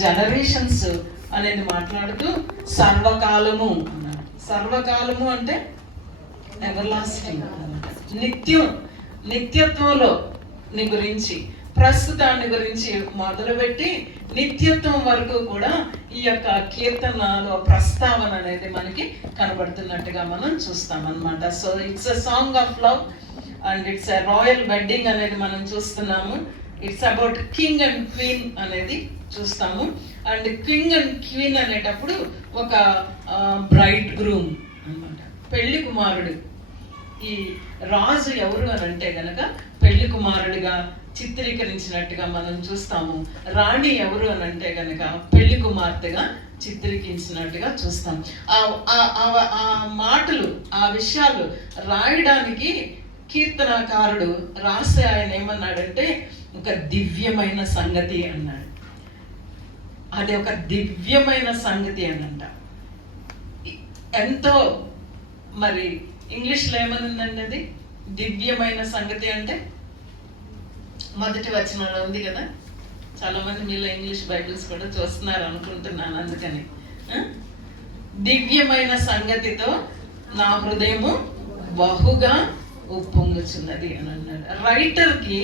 Generations అనేది మాట్లాడుతూ సర్వకాలము అన్నాడు. సర్వకాలము అంటే ఎవర్ లాస్టింగ్, నిత్యత్వంలో నీ గురించి, ప్రస్తుతాన్ని గురించి మొదలుపెట్టి నిత్యత్వం వరకు కూడా ఈ యొక్క కీర్తనలో ప్రస్తావన అనేది మనకి కనబడుతున్నట్టుగా మనం చూస్తాం అన్నమాట. So it's a song of love and it's a royal wedding అనేది మనం చూస్తున్నాము. It's about king and queen అనేది చూస్తాము. అండ్ కింగ్ అండ్ క్వీన్ అనేటప్పుడు ఒక బ్రైడ్ గ్రూమ్ అన్నమాట, పెళ్లి కుమారుడు. ఈ రాజు ఎవరు అని అంటే గనక పెళ్లి కుమారుడిగా చిత్రీకరించినట్టుగా మనం చూస్తాము. రాణి ఎవరు అని అంటే గనక పెళ్లి కుమార్తెగా చిత్రీకరించినట్టుగా చూస్తాం. ఆ మాటలు, ఆ విషయాలు రాయడానికి కీర్తనకారుడు రాసే ఆయన ఏమన్నాడంటే ఒక దివ్యమైన సంగతి అన్నాడు. అది ఒక దివ్యమైన సంగతి అనంట. ఎంతో మరి ఇంగ్లీష్లో ఏమనుందండి అది? దివ్యమైన సంగతి అంటే మొదటి వచనంలో ఉంది కదా. చాలా మంది మీలో ఇంగ్లీష్ బైబిల్స్ కూడా చూస్తున్నారు అనుకుంటున్నాను. అందుకని దివ్యమైన సంగతితో నా హృదయము బహుగా ఉప్పొంగుచున్నది అని అన్నాడు. రైటర్కి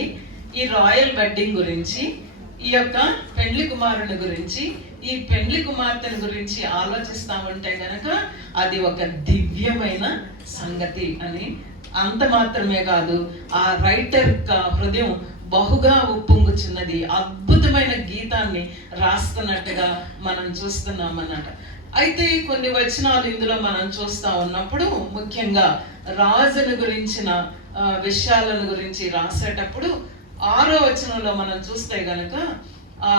ఈ రాయల్ వెడ్డింగ్ గురించి, ఈ యొక్క పెండ్లి కుమారుని గురించి, ఈ పెండ్లి కుమార్తెను గురించి ఆలోచిస్తామంటే గనక అది ఒక దివ్యమైన సంగతి అని. అంత మాత్రమే కాదు, ఆ రైటర్ హృదయం బహుగా ఉప్పొంగుచున్నది, అద్భుతమైన గీతాన్ని రాస్తున్నట్టుగా మనం చూస్తున్నాం అన్నమాట. అయితే కొన్ని వచనాలు ఇందులో మనం చూస్తా ఉన్నప్పుడు, ముఖ్యంగా రాజును గురించిన విషయాలను గురించి రాసేటప్పుడు 6వ వచనంలో మనం చూస్తే గనక ఆ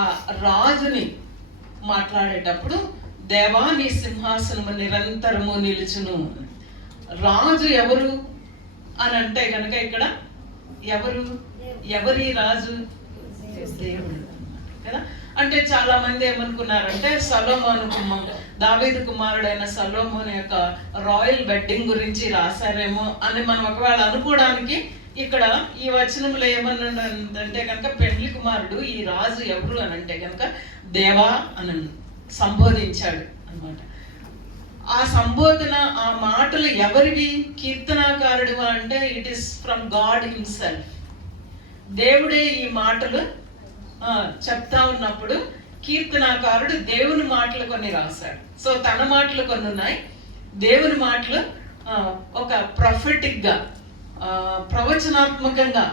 రాజుని మాట్లాడేటప్పుడు దేవా నీ సింహాసనము నిరంతరము నిలుచును. రాజు ఎవరు అని అంటే గనక ఇక్కడ ఎవరి రాజు? దేవుడు కదా. అంటే చాలా మంది ఏమనుకున్నారంటే సొలొమోను, దావీదు కుమారుడైన సొలొమోను యొక్క రాయల్ వెడ్డింగ్ గురించి రాశారేమో అని మనం ఒకవేళ అనుకోవడానికి ఇక్కడ ఈ వచనంలో ఏమన్నాడంటే కనుక పెండ్లి కుమారుడు ఈ రాజు ఎవరు అని అంటే కనుక దేవా అని సంబోధించాడు అన్నమాట. ఆ సంబోధన, ఆ మాటలు ఎవరివి? కీర్తనాకారుడు అంటే it is from God himself. దేవుడే ఈ మాటలు చెప్తా ఉన్నప్పుడు కీర్తనాకారుడు దేవుని మాటలు కొన్ని రాశాడు. సో తన మాటలు కొన్ని ఉన్నాయి, దేవుని మాటలు ఒక ప్రొఫెటిక్ గా, ప్రవచనాత్మకంగా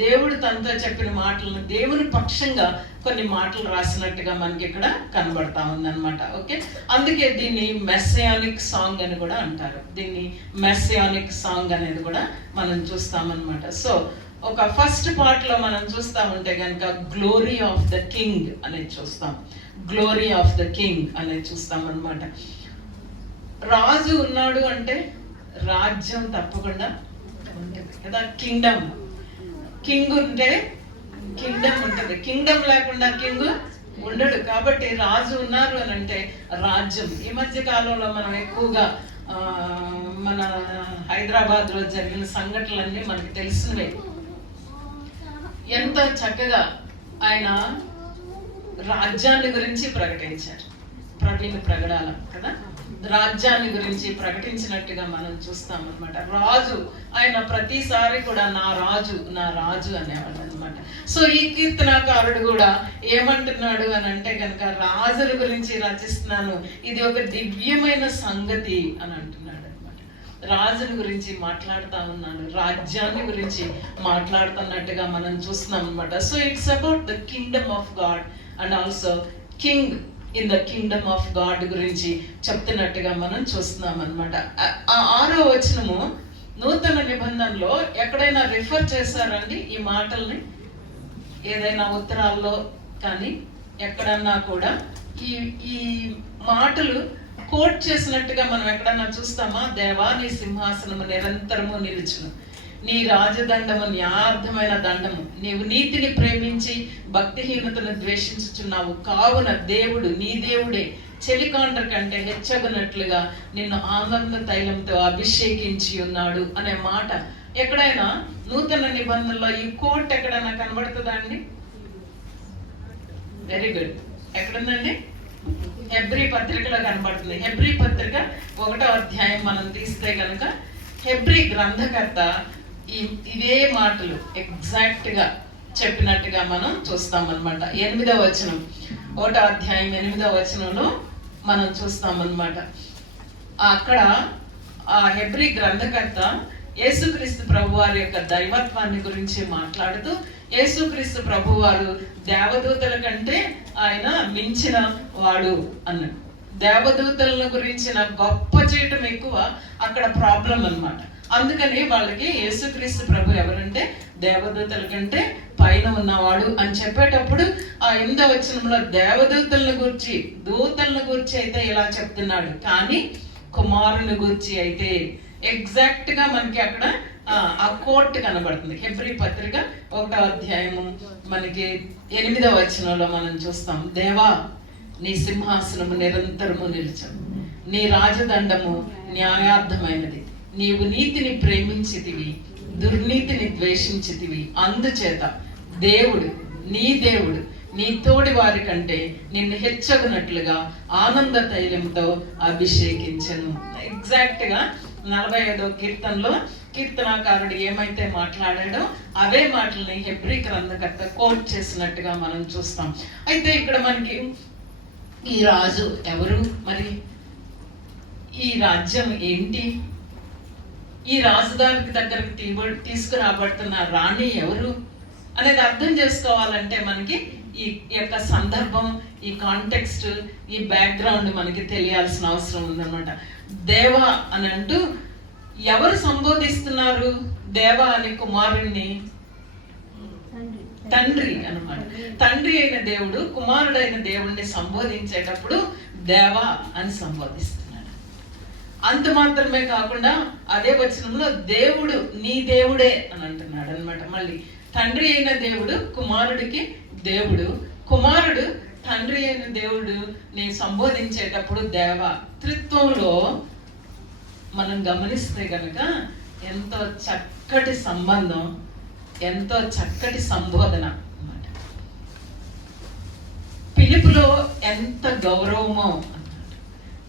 దేవుడు తనతో చెప్పిన మాటలను దేవుని పక్షంగా కొన్ని మాటలు రాసినట్టుగా మనకి ఇక్కడ కనబడతా ఉందన్నమాట. ఓకే, అందుకే దీన్ని మెస్సియానిక్ సాంగ్ అని కూడా అంటారు. దీన్ని మెస్సియానిక్ సాంగ్ అనేది కూడా మనం చూస్తామన్నమాట. సో ఒక ఫస్ట్ పార్ట్ లో మనం చూస్తా ఉంటే కనుక గ్లోరీ ఆఫ్ ద కింగ్ అనేది చూస్తాం. గ్లోరీ ఆఫ్ ద కింగ్ అనేది చూస్తాం అన్నమాట. రాజు ఉన్నాడు అంటే రాజ్యం తప్పకుండా ఉంటుంది కదా. కింగ్ ఉంటే కింగ్డమ్ ఉంటుంది. కింగ్డమ్ లేకుండా కింగ్ ఉండడు. కాబట్టి రాజు ఉన్నారు అని అంటే రాజ్యం. ఈ మధ్య కాలంలో మనం ఎక్కువగా మన హైదరాబాద్ లో జరిగిన సంఘటనలన్నీ మనకు తెలిసినవే. ఎంత చక్కగా ఆయన రాజ్యాన్ని గురించి ప్రకటించారు. ప్రవీణ్ ప్రగడాల కదా, రాజ్యాన్ని గురించి ప్రకటించినట్టుగా మనం చూస్తాం అనమాట. రాజు ఆయన ప్రతిసారి కూడా నా రాజు అనేవాడు అనమాట. సో ఈ కీర్తనాకారుడు కూడా ఏమంటున్నాడు అని అంటే కనుక రాజుల గురించి రచిస్తున్నాను, ఇది ఒక దివ్యమైన సంగతి అని అంటున్నాడు అనమాట. రాజుని గురించి మాట్లాడుతా ఉన్నాడు, రాజ్యాన్ని గురించి మాట్లాడుతున్నట్టుగా మనం చూస్తున్నాం అనమాట. So it's about the Kingdom of God and also king in the Kingdom of God గురించి చెప్తున్నట్టుగా మనం చూస్తున్నాం అనమాట. ఆ 6వ వచనము నూతన నిబంధనలో ఎక్కడైనా రిఫర్ చేశారండి ఈ మాటల్ని? ఏదైనా ఉత్తరాల్లో కానీ ఎక్కడన్నా కూడా ఈ మాటలు కోట్ చేసినట్టుగా మనం ఎక్కడన్నా చూస్తామా? దేవా నీ సింహాసనము నిరంతరము నిలుచును, నీ రాజదండము న్యాయార్థమైన దండము, నీవు నీతిని ప్రేమించి భక్తిహీనతను ద్వేషించుచున్నావు, కావున దేవుడు నీ దేవుడే చెలికాండ్ర కంటే హెచ్చగునట్లుగా నిన్ను ఆనంద తైలంతో అభిషేకించి ఉన్నాడు అనే మాట ఎక్కడైనా నూతన నిబంధనలో ఈ కోట్ ఎక్కడైనా కనబడుతుందా అండి? Very good. ఎక్కడుందండి? హెబ్రీ పత్రికలో కనబడుతుంది. హెబ్రీ పత్రిక 1వ అధ్యాయం మనం తీస్తే కనుక హెబ్రీ గ్రంథకర్త ఇదే మాటలు ఎగ్జాక్ట్ గా చెప్పినట్టుగా మనం చూస్తామన్నమాట. 8వ వచనం, 1వ అధ్యాయం 8వ వచనంలో మనం చూస్తామన్నమాట. అక్కడ ఆ హెబ్రీ గ్రంథకర్త యేసుక్రీస్తు ప్రభువారి యొక్క దైవత్వాన్ని గురించి మాట్లాడుతూ, యేసుక్రీస్తు ప్రభువారు దేవదూతల కంటే ఆయన మించిన వాడు అన్నాడు. దేవదూతల గురించిన గొప్ప చేయటం ఎక్కువ అక్కడ ప్రాబ్లం అన్నమాట. అందుకని వాళ్ళకి యేసుక్రీస్తు ప్రభు ఎవరంటే దేవదూతల కంటే పైన ఉన్నవాడు అని చెప్పేటప్పుడు ఆ 8వ వచనంలో దేవదూతలను గురించి, దూతలను గురించి అయితే ఇలా చెప్తున్నాడు, కానీ కుమారుని గురించి అయితే ఎగ్జాక్ట్ గా మనకి అక్కడ ఆ కోట్ కనబడుతుంది. హెబ్రీ పత్రిక 1వ అధ్యాయము మనకి 8వ వచనంలో మనం చూస్తాం, దేవా నీ సింహాసనము నిరంతరము నిలిచను, నీ రాజదండము న్యాయార్థమైనది, నీవు నీతిని ప్రేమించితివి, దుర్నీతిని ద్వేషించితివి, అందుచేత దేవుడు నీ తోడి వారి కంటే నిన్ను హెచ్చగునట్లుగా ఆనంద తైలంతో అభిషేకించను. ఎగ్జాక్ట్ గా 45వ కీర్తనలో కీర్తనాకారుడు ఏమైతే మాట్లాడాడో అవే మాటల్ని హెబ్రీ గ్రంథకర్త కోట్ చేసినట్టుగా మనం చూస్తాం. అయితే ఇక్కడ మనకి ఈ రాజు ఎవరు, మరి ఈ రాజ్యం ఏంటి, ఈ రాజుగారి దగ్గరకు తీసుకురాబడుతున్న రాణి ఎవరు అనేది అర్థం చేసుకోవాలంటే మనకి ఈ యొక్క సందర్భం, ఈ కాంటెక్స్ట్, ఈ బ్యాక్గ్రౌండ్ మనకి తెలియాల్సిన అవసరం ఉందన్నమాట. దేవ అని అంటూ ఎవరు సంబోధిస్తున్నారు దేవ అని కుమారుణ్ణి? తండ్రి అన్నమాట. తండ్రి అయిన దేవుడు కుమారుడైన దేవుణ్ణి సంబోధించేటప్పుడు దేవ అని సంబోధిస్తున్నాడు. అంత మాత్రమే కాకుండా అదే వచనంలో దేవుడు నీ దేవుడే అని అంటున్నాడు అనమాట. మళ్ళీ తండ్రి అయిన దేవుడు కుమారుడికి దేవుడు, కుమారుడు తండ్రి అయిన దేవుడు నీ సంబోధించేటప్పుడు దేవ. త్రిత్వంలో మనం గమనిస్తే కనుక ఎంతో చక్కటి సంబంధం, ఎంతో చక్కటి సంబోధన అన్నమాట. పిలుపులో ఎంత గౌరవమో అన్నమాట.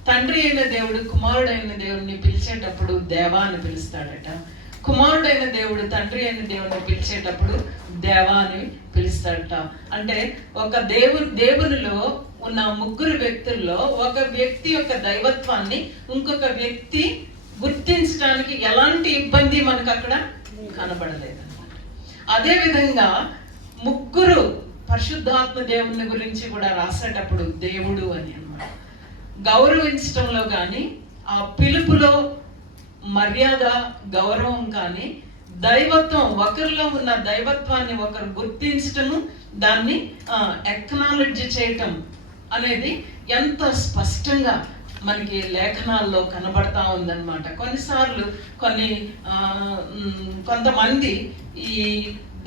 తండ్రి అయిన దేవుడు కుమారుడైన దేవుడిని పిలిచేటప్పుడు దేవా అని పిలుస్తాడట, కుమారుడైన దేవుడు తండ్రి అయిన దేవుడిని పిలిచేటప్పుడు దేవా అని పిలుస్తాడట. అంటే ఒక దేవునిలో ఉన్న ముగ్గురు వ్యక్తుల్లో ఒక వ్యక్తి యొక్క దైవత్వాన్ని ఇంకొక వ్యక్తి గుర్తించడానికి ఎలాంటి ఇబ్బంది మనకు అక్కడ కనబడలేదు అన్నమాట. అదే విధంగా ముగ్గురు పరిశుద్ధాత్మ దేవుని గురించి కూడా రాసేటప్పుడు దేవుడు అని అన్నమాట. గౌరవించడంలో కానీ, ఆ పిలుపులో మర్యాద గౌరవం కానీ, దైవత్వం ఒకరిలో ఉన్న దైవత్వాన్ని ఒకరు గుర్తించటము, దాన్ని ఎక్నాలెడ్జ్ చేయటం అనేది ఎంత స్పష్టంగా మనకి లేఖనాల్లో కనబడతా ఉందన్నమాట. కొన్నిసార్లు కొంతమంది ఈ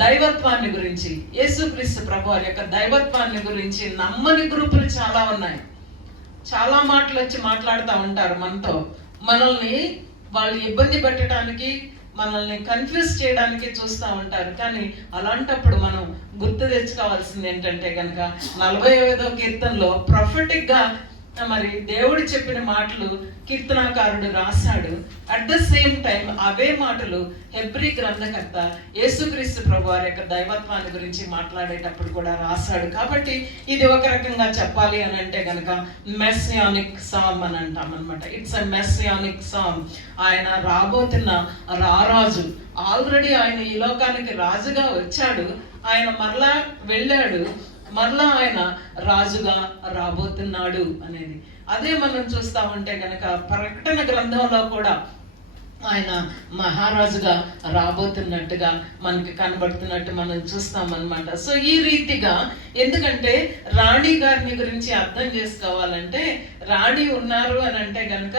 దైవత్వాన్ని గురించి, యేసుక్రీస్తు ప్రభువారి యొక్క దైవత్వాన్ని గురించి నమ్మని గ్రూపులు చాలా ఉన్నాయి. చాలా మాటలు వచ్చి మాట్లాడుతూ ఉంటారు మనతో, మనల్ని వాళ్ళు ఇబ్బంది పెట్టడానికి, మనల్ని కన్ఫ్యూజ్ చేయడానికి చూస్తూ ఉంటారు. కానీ అలాంటప్పుడు మనం గుర్తు తెచ్చుకోవాల్సింది ఏంటంటే కనుక 45వ కీర్తనలో ప్రొఫెటిక్ గా మరి దేవుడు చెప్పిన మాటలు కీర్తనాకారుడు రాశాడు. అట్ ద సేమ్ టైం అవే మాటలు హెబ్రీ గ్రంథకర్త యేసుక్రీస్తు ప్రభువారి యొక్క దైవత్వాన్ని గురించి మాట్లాడేటప్పుడు కూడా రాశాడు. కాబట్టి ఇది ఒక రకంగా చెప్పాలి అని అంటే కనుక మెస్సియానిక్ సామ్ అని అంటాం అనమాట. It's a messianic psalm. ఆయన రాబోతున్న రారాజు, ఆల్రెడీ ఆయన ఈ లోకానికి రాజుగా వచ్చాడు, ఆయన మరలా వెళ్ళాడు, మరలా ఆయన రాజుగా రాబోతున్నాడు అనేది. అదే మనం చూస్తా ఉంటే కనుక ప్రకటన గ్రంథంలో కూడా ఆయన మహారాజుగా రాబోతున్నట్టుగా మనకి కనబడుతున్నట్టు మనం చూస్తామన్నమాట. సో ఈ రీతిగా, ఎందుకంటే రాణి గారిని గురించి అర్థం చేసుకోవాలంటే, రాణి ఉన్నారు అని అంటే కనుక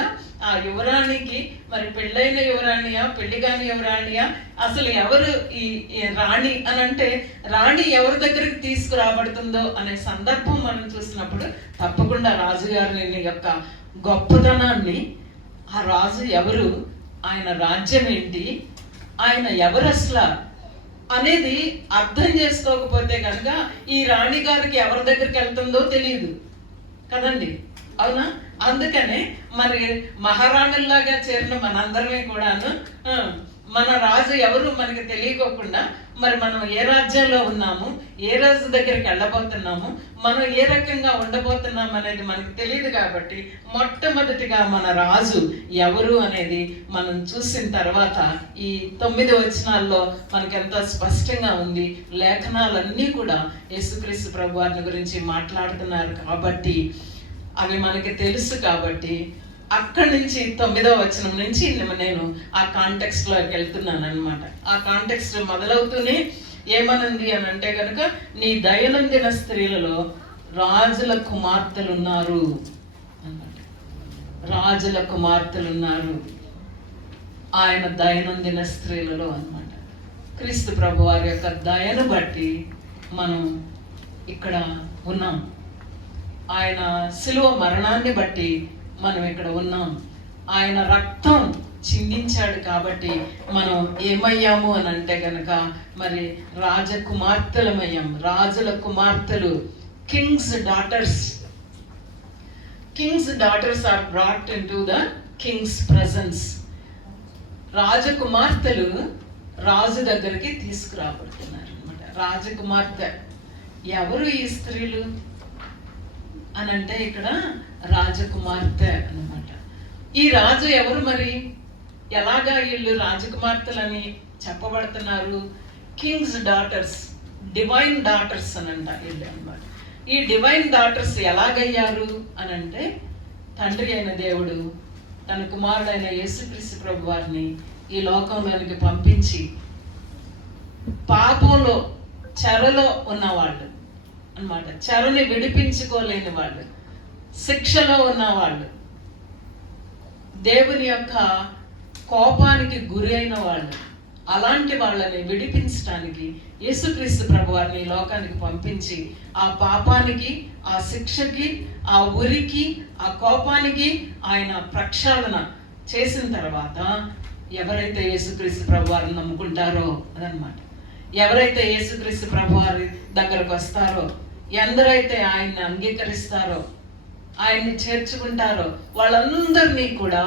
ఆ యువరాణికి మరి పెళ్ళైన యువరాణియా, పెళ్లి కాని యువరాణియా, అసలు ఎవరు ఈ రాణి అని అంటే రాణి ఎవరి దగ్గరికి తీసుకురాబడుతుందో అనే సందర్భం మనం చూసినప్పుడు తప్పకుండా రాజుగారిని యొక్క గొప్పతనాన్ని, ఆ రాజు ఎవరు, ఆయన రాజ్యం ఏంటి, ఆయన ఎవరు అసలు అనేది అర్థం చేసుకోకపోతే కనుక ఈ రాణి గారికి ఎవరి దగ్గరికి వెళ్తుందో తెలియదు కదండి, అవునా? అందుకనే మరి మహారాణుల్లాగా చేరిన మనందరమే కూడాను మన రాజు ఎవరు మనకి తెలియకోకుండా మరి మనం ఏ రాజ్యంలో ఉన్నాము, ఏ రాజు దగ్గరికి వెళ్ళబోతున్నాము, మనం ఏ రకంగా ఉండబోతున్నాం అనేది మనకు తెలియదు. కాబట్టి మొట్టమొదటిగా మన రాజు ఎవరు అనేది మనం చూసిన తర్వాత ఈ 9 వచనాల్లో మనకి ఎంతో స్పష్టంగా ఉంది. లేఖనాలన్నీ కూడా యేసుక్రీస్తు ప్రభువారిని గురించి మాట్లాడుతున్నారు కాబట్టి అవి మనకి తెలుసు. కాబట్టి అక్కడి నుంచి 9వ వచనం నుంచి నేను ఆ కాంటెక్స్ట్ లోకి వెళ్తున్నాను అనమాట. ఆ కాంటెక్స్ట్ మొదలవుతూనే ఏమనుంది అని అంటే కనుక, నీ దైనందిన స్త్రీలలో రాజుల కుమార్తెలు ఉన్నారు అన్నమాట. రాజుల కుమార్తెలు ఉన్నారు ఆయన దైనందిన స్త్రీలలో అన్నమాట. క్రీస్తు ప్రభు వారి యొక్క దయను బట్టి మనం ఇక్కడ ఉన్నాం. ఆయన శిలువ మరణాన్ని బట్టి మనం ఇక్కడ ఉన్నాం. ఆయన రక్తం చిందించాడు కాబట్టి మనం ఏమయ్యాము అని అంటే కనుక మరి రాజకుమార్తెలమయ్యాం. రాజుల కుమార్తెలు, king's daughters. Kings daughters are brought into the king's presence. రాజకుమార్తెలు రాజు దగ్గరికి తీసుకురాబడుతున్నారు అనమాట. రాజకుమార్తె ఎవరు ఈ స్త్రీలు అని అంటే ఇక్కడ రాజకుమార్తె అన్నమాట. ఈ రాజు ఎవరు మరి? ఎలాగా వీళ్ళు రాజకుమార్తెలని చెప్పబడుతున్నారు? కింగ్స్ డాటర్స్, డివైన్ డాటర్స్ అని అంట వీళ్ళు అనమాట. ఈ డివైన్ డాటర్స్ ఎలాగయ్యారు అని అంటే, తండ్రి అయిన దేవుడు తన కుమారుడైన యేసుక్రీస్తు ప్రభు వారిని ఈ లోకంలోనికి పంపించి పాపంలో చెరలో ఉన్నవాళ్ళు అన్నమాట, చెరని విడిపించుకోలేని వాళ్ళు, శిక్షలో ఉన్నవాళ్ళు, దేవుని యొక్క కోపానికి గురి అయిన వాళ్ళు, అలాంటి వాళ్ళని విడిపించడానికి యేసుక్రీస్తు ప్రభువారిని ఈ లోకానికి పంపించి ఆ పాపానికి, ఆ శిక్షకి, ఆ ఉరికి, ఆ కోపానికి ఆయన ప్రక్షాళన చేసిన తర్వాత ఎవరైతే యేసుక్రీస్తు ప్రభువారిని నమ్ముకుంటారో అదనమాట, ఎవరైతే యేసుక్రీస్తు ప్రభువారి దగ్గరకు వస్తారో, ఎందరైతే ఆయన్ని అంగీకరిస్తారో, ఆయన్ని చేర్చుకుంటారో వాళ్ళందరినీ కూడా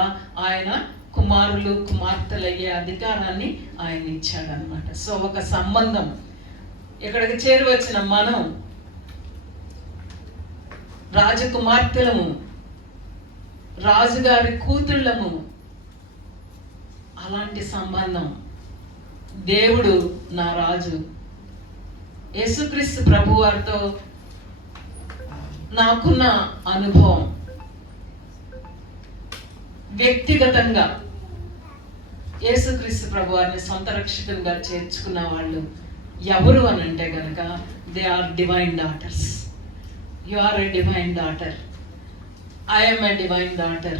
ఆయన కుమారులు కుమార్తెలయ్యే అధికారాన్ని ఆయన ఇచ్చాడనమాట. సో ఒక సంబంధం. ఇక్కడికి చేరి వచ్చిన మనం రాజకుమార్తెలము, రాజుగారి కూతుళ్ళము. అలాంటి సంబంధం. దేవుడు నా రాజు. యేసుక్రీస్తు ప్రభు వారితో నాకున్న అనుభవం, వ్యక్తిగతంగా యేసుక్రీస్తు ప్రభు వారిని సొంత రక్షకునిగా చేర్చుకున్న వాళ్ళు ఎవరు అని అంటే కనుక, they are divine daughters. You are a divine daughter. I am a divine daughter.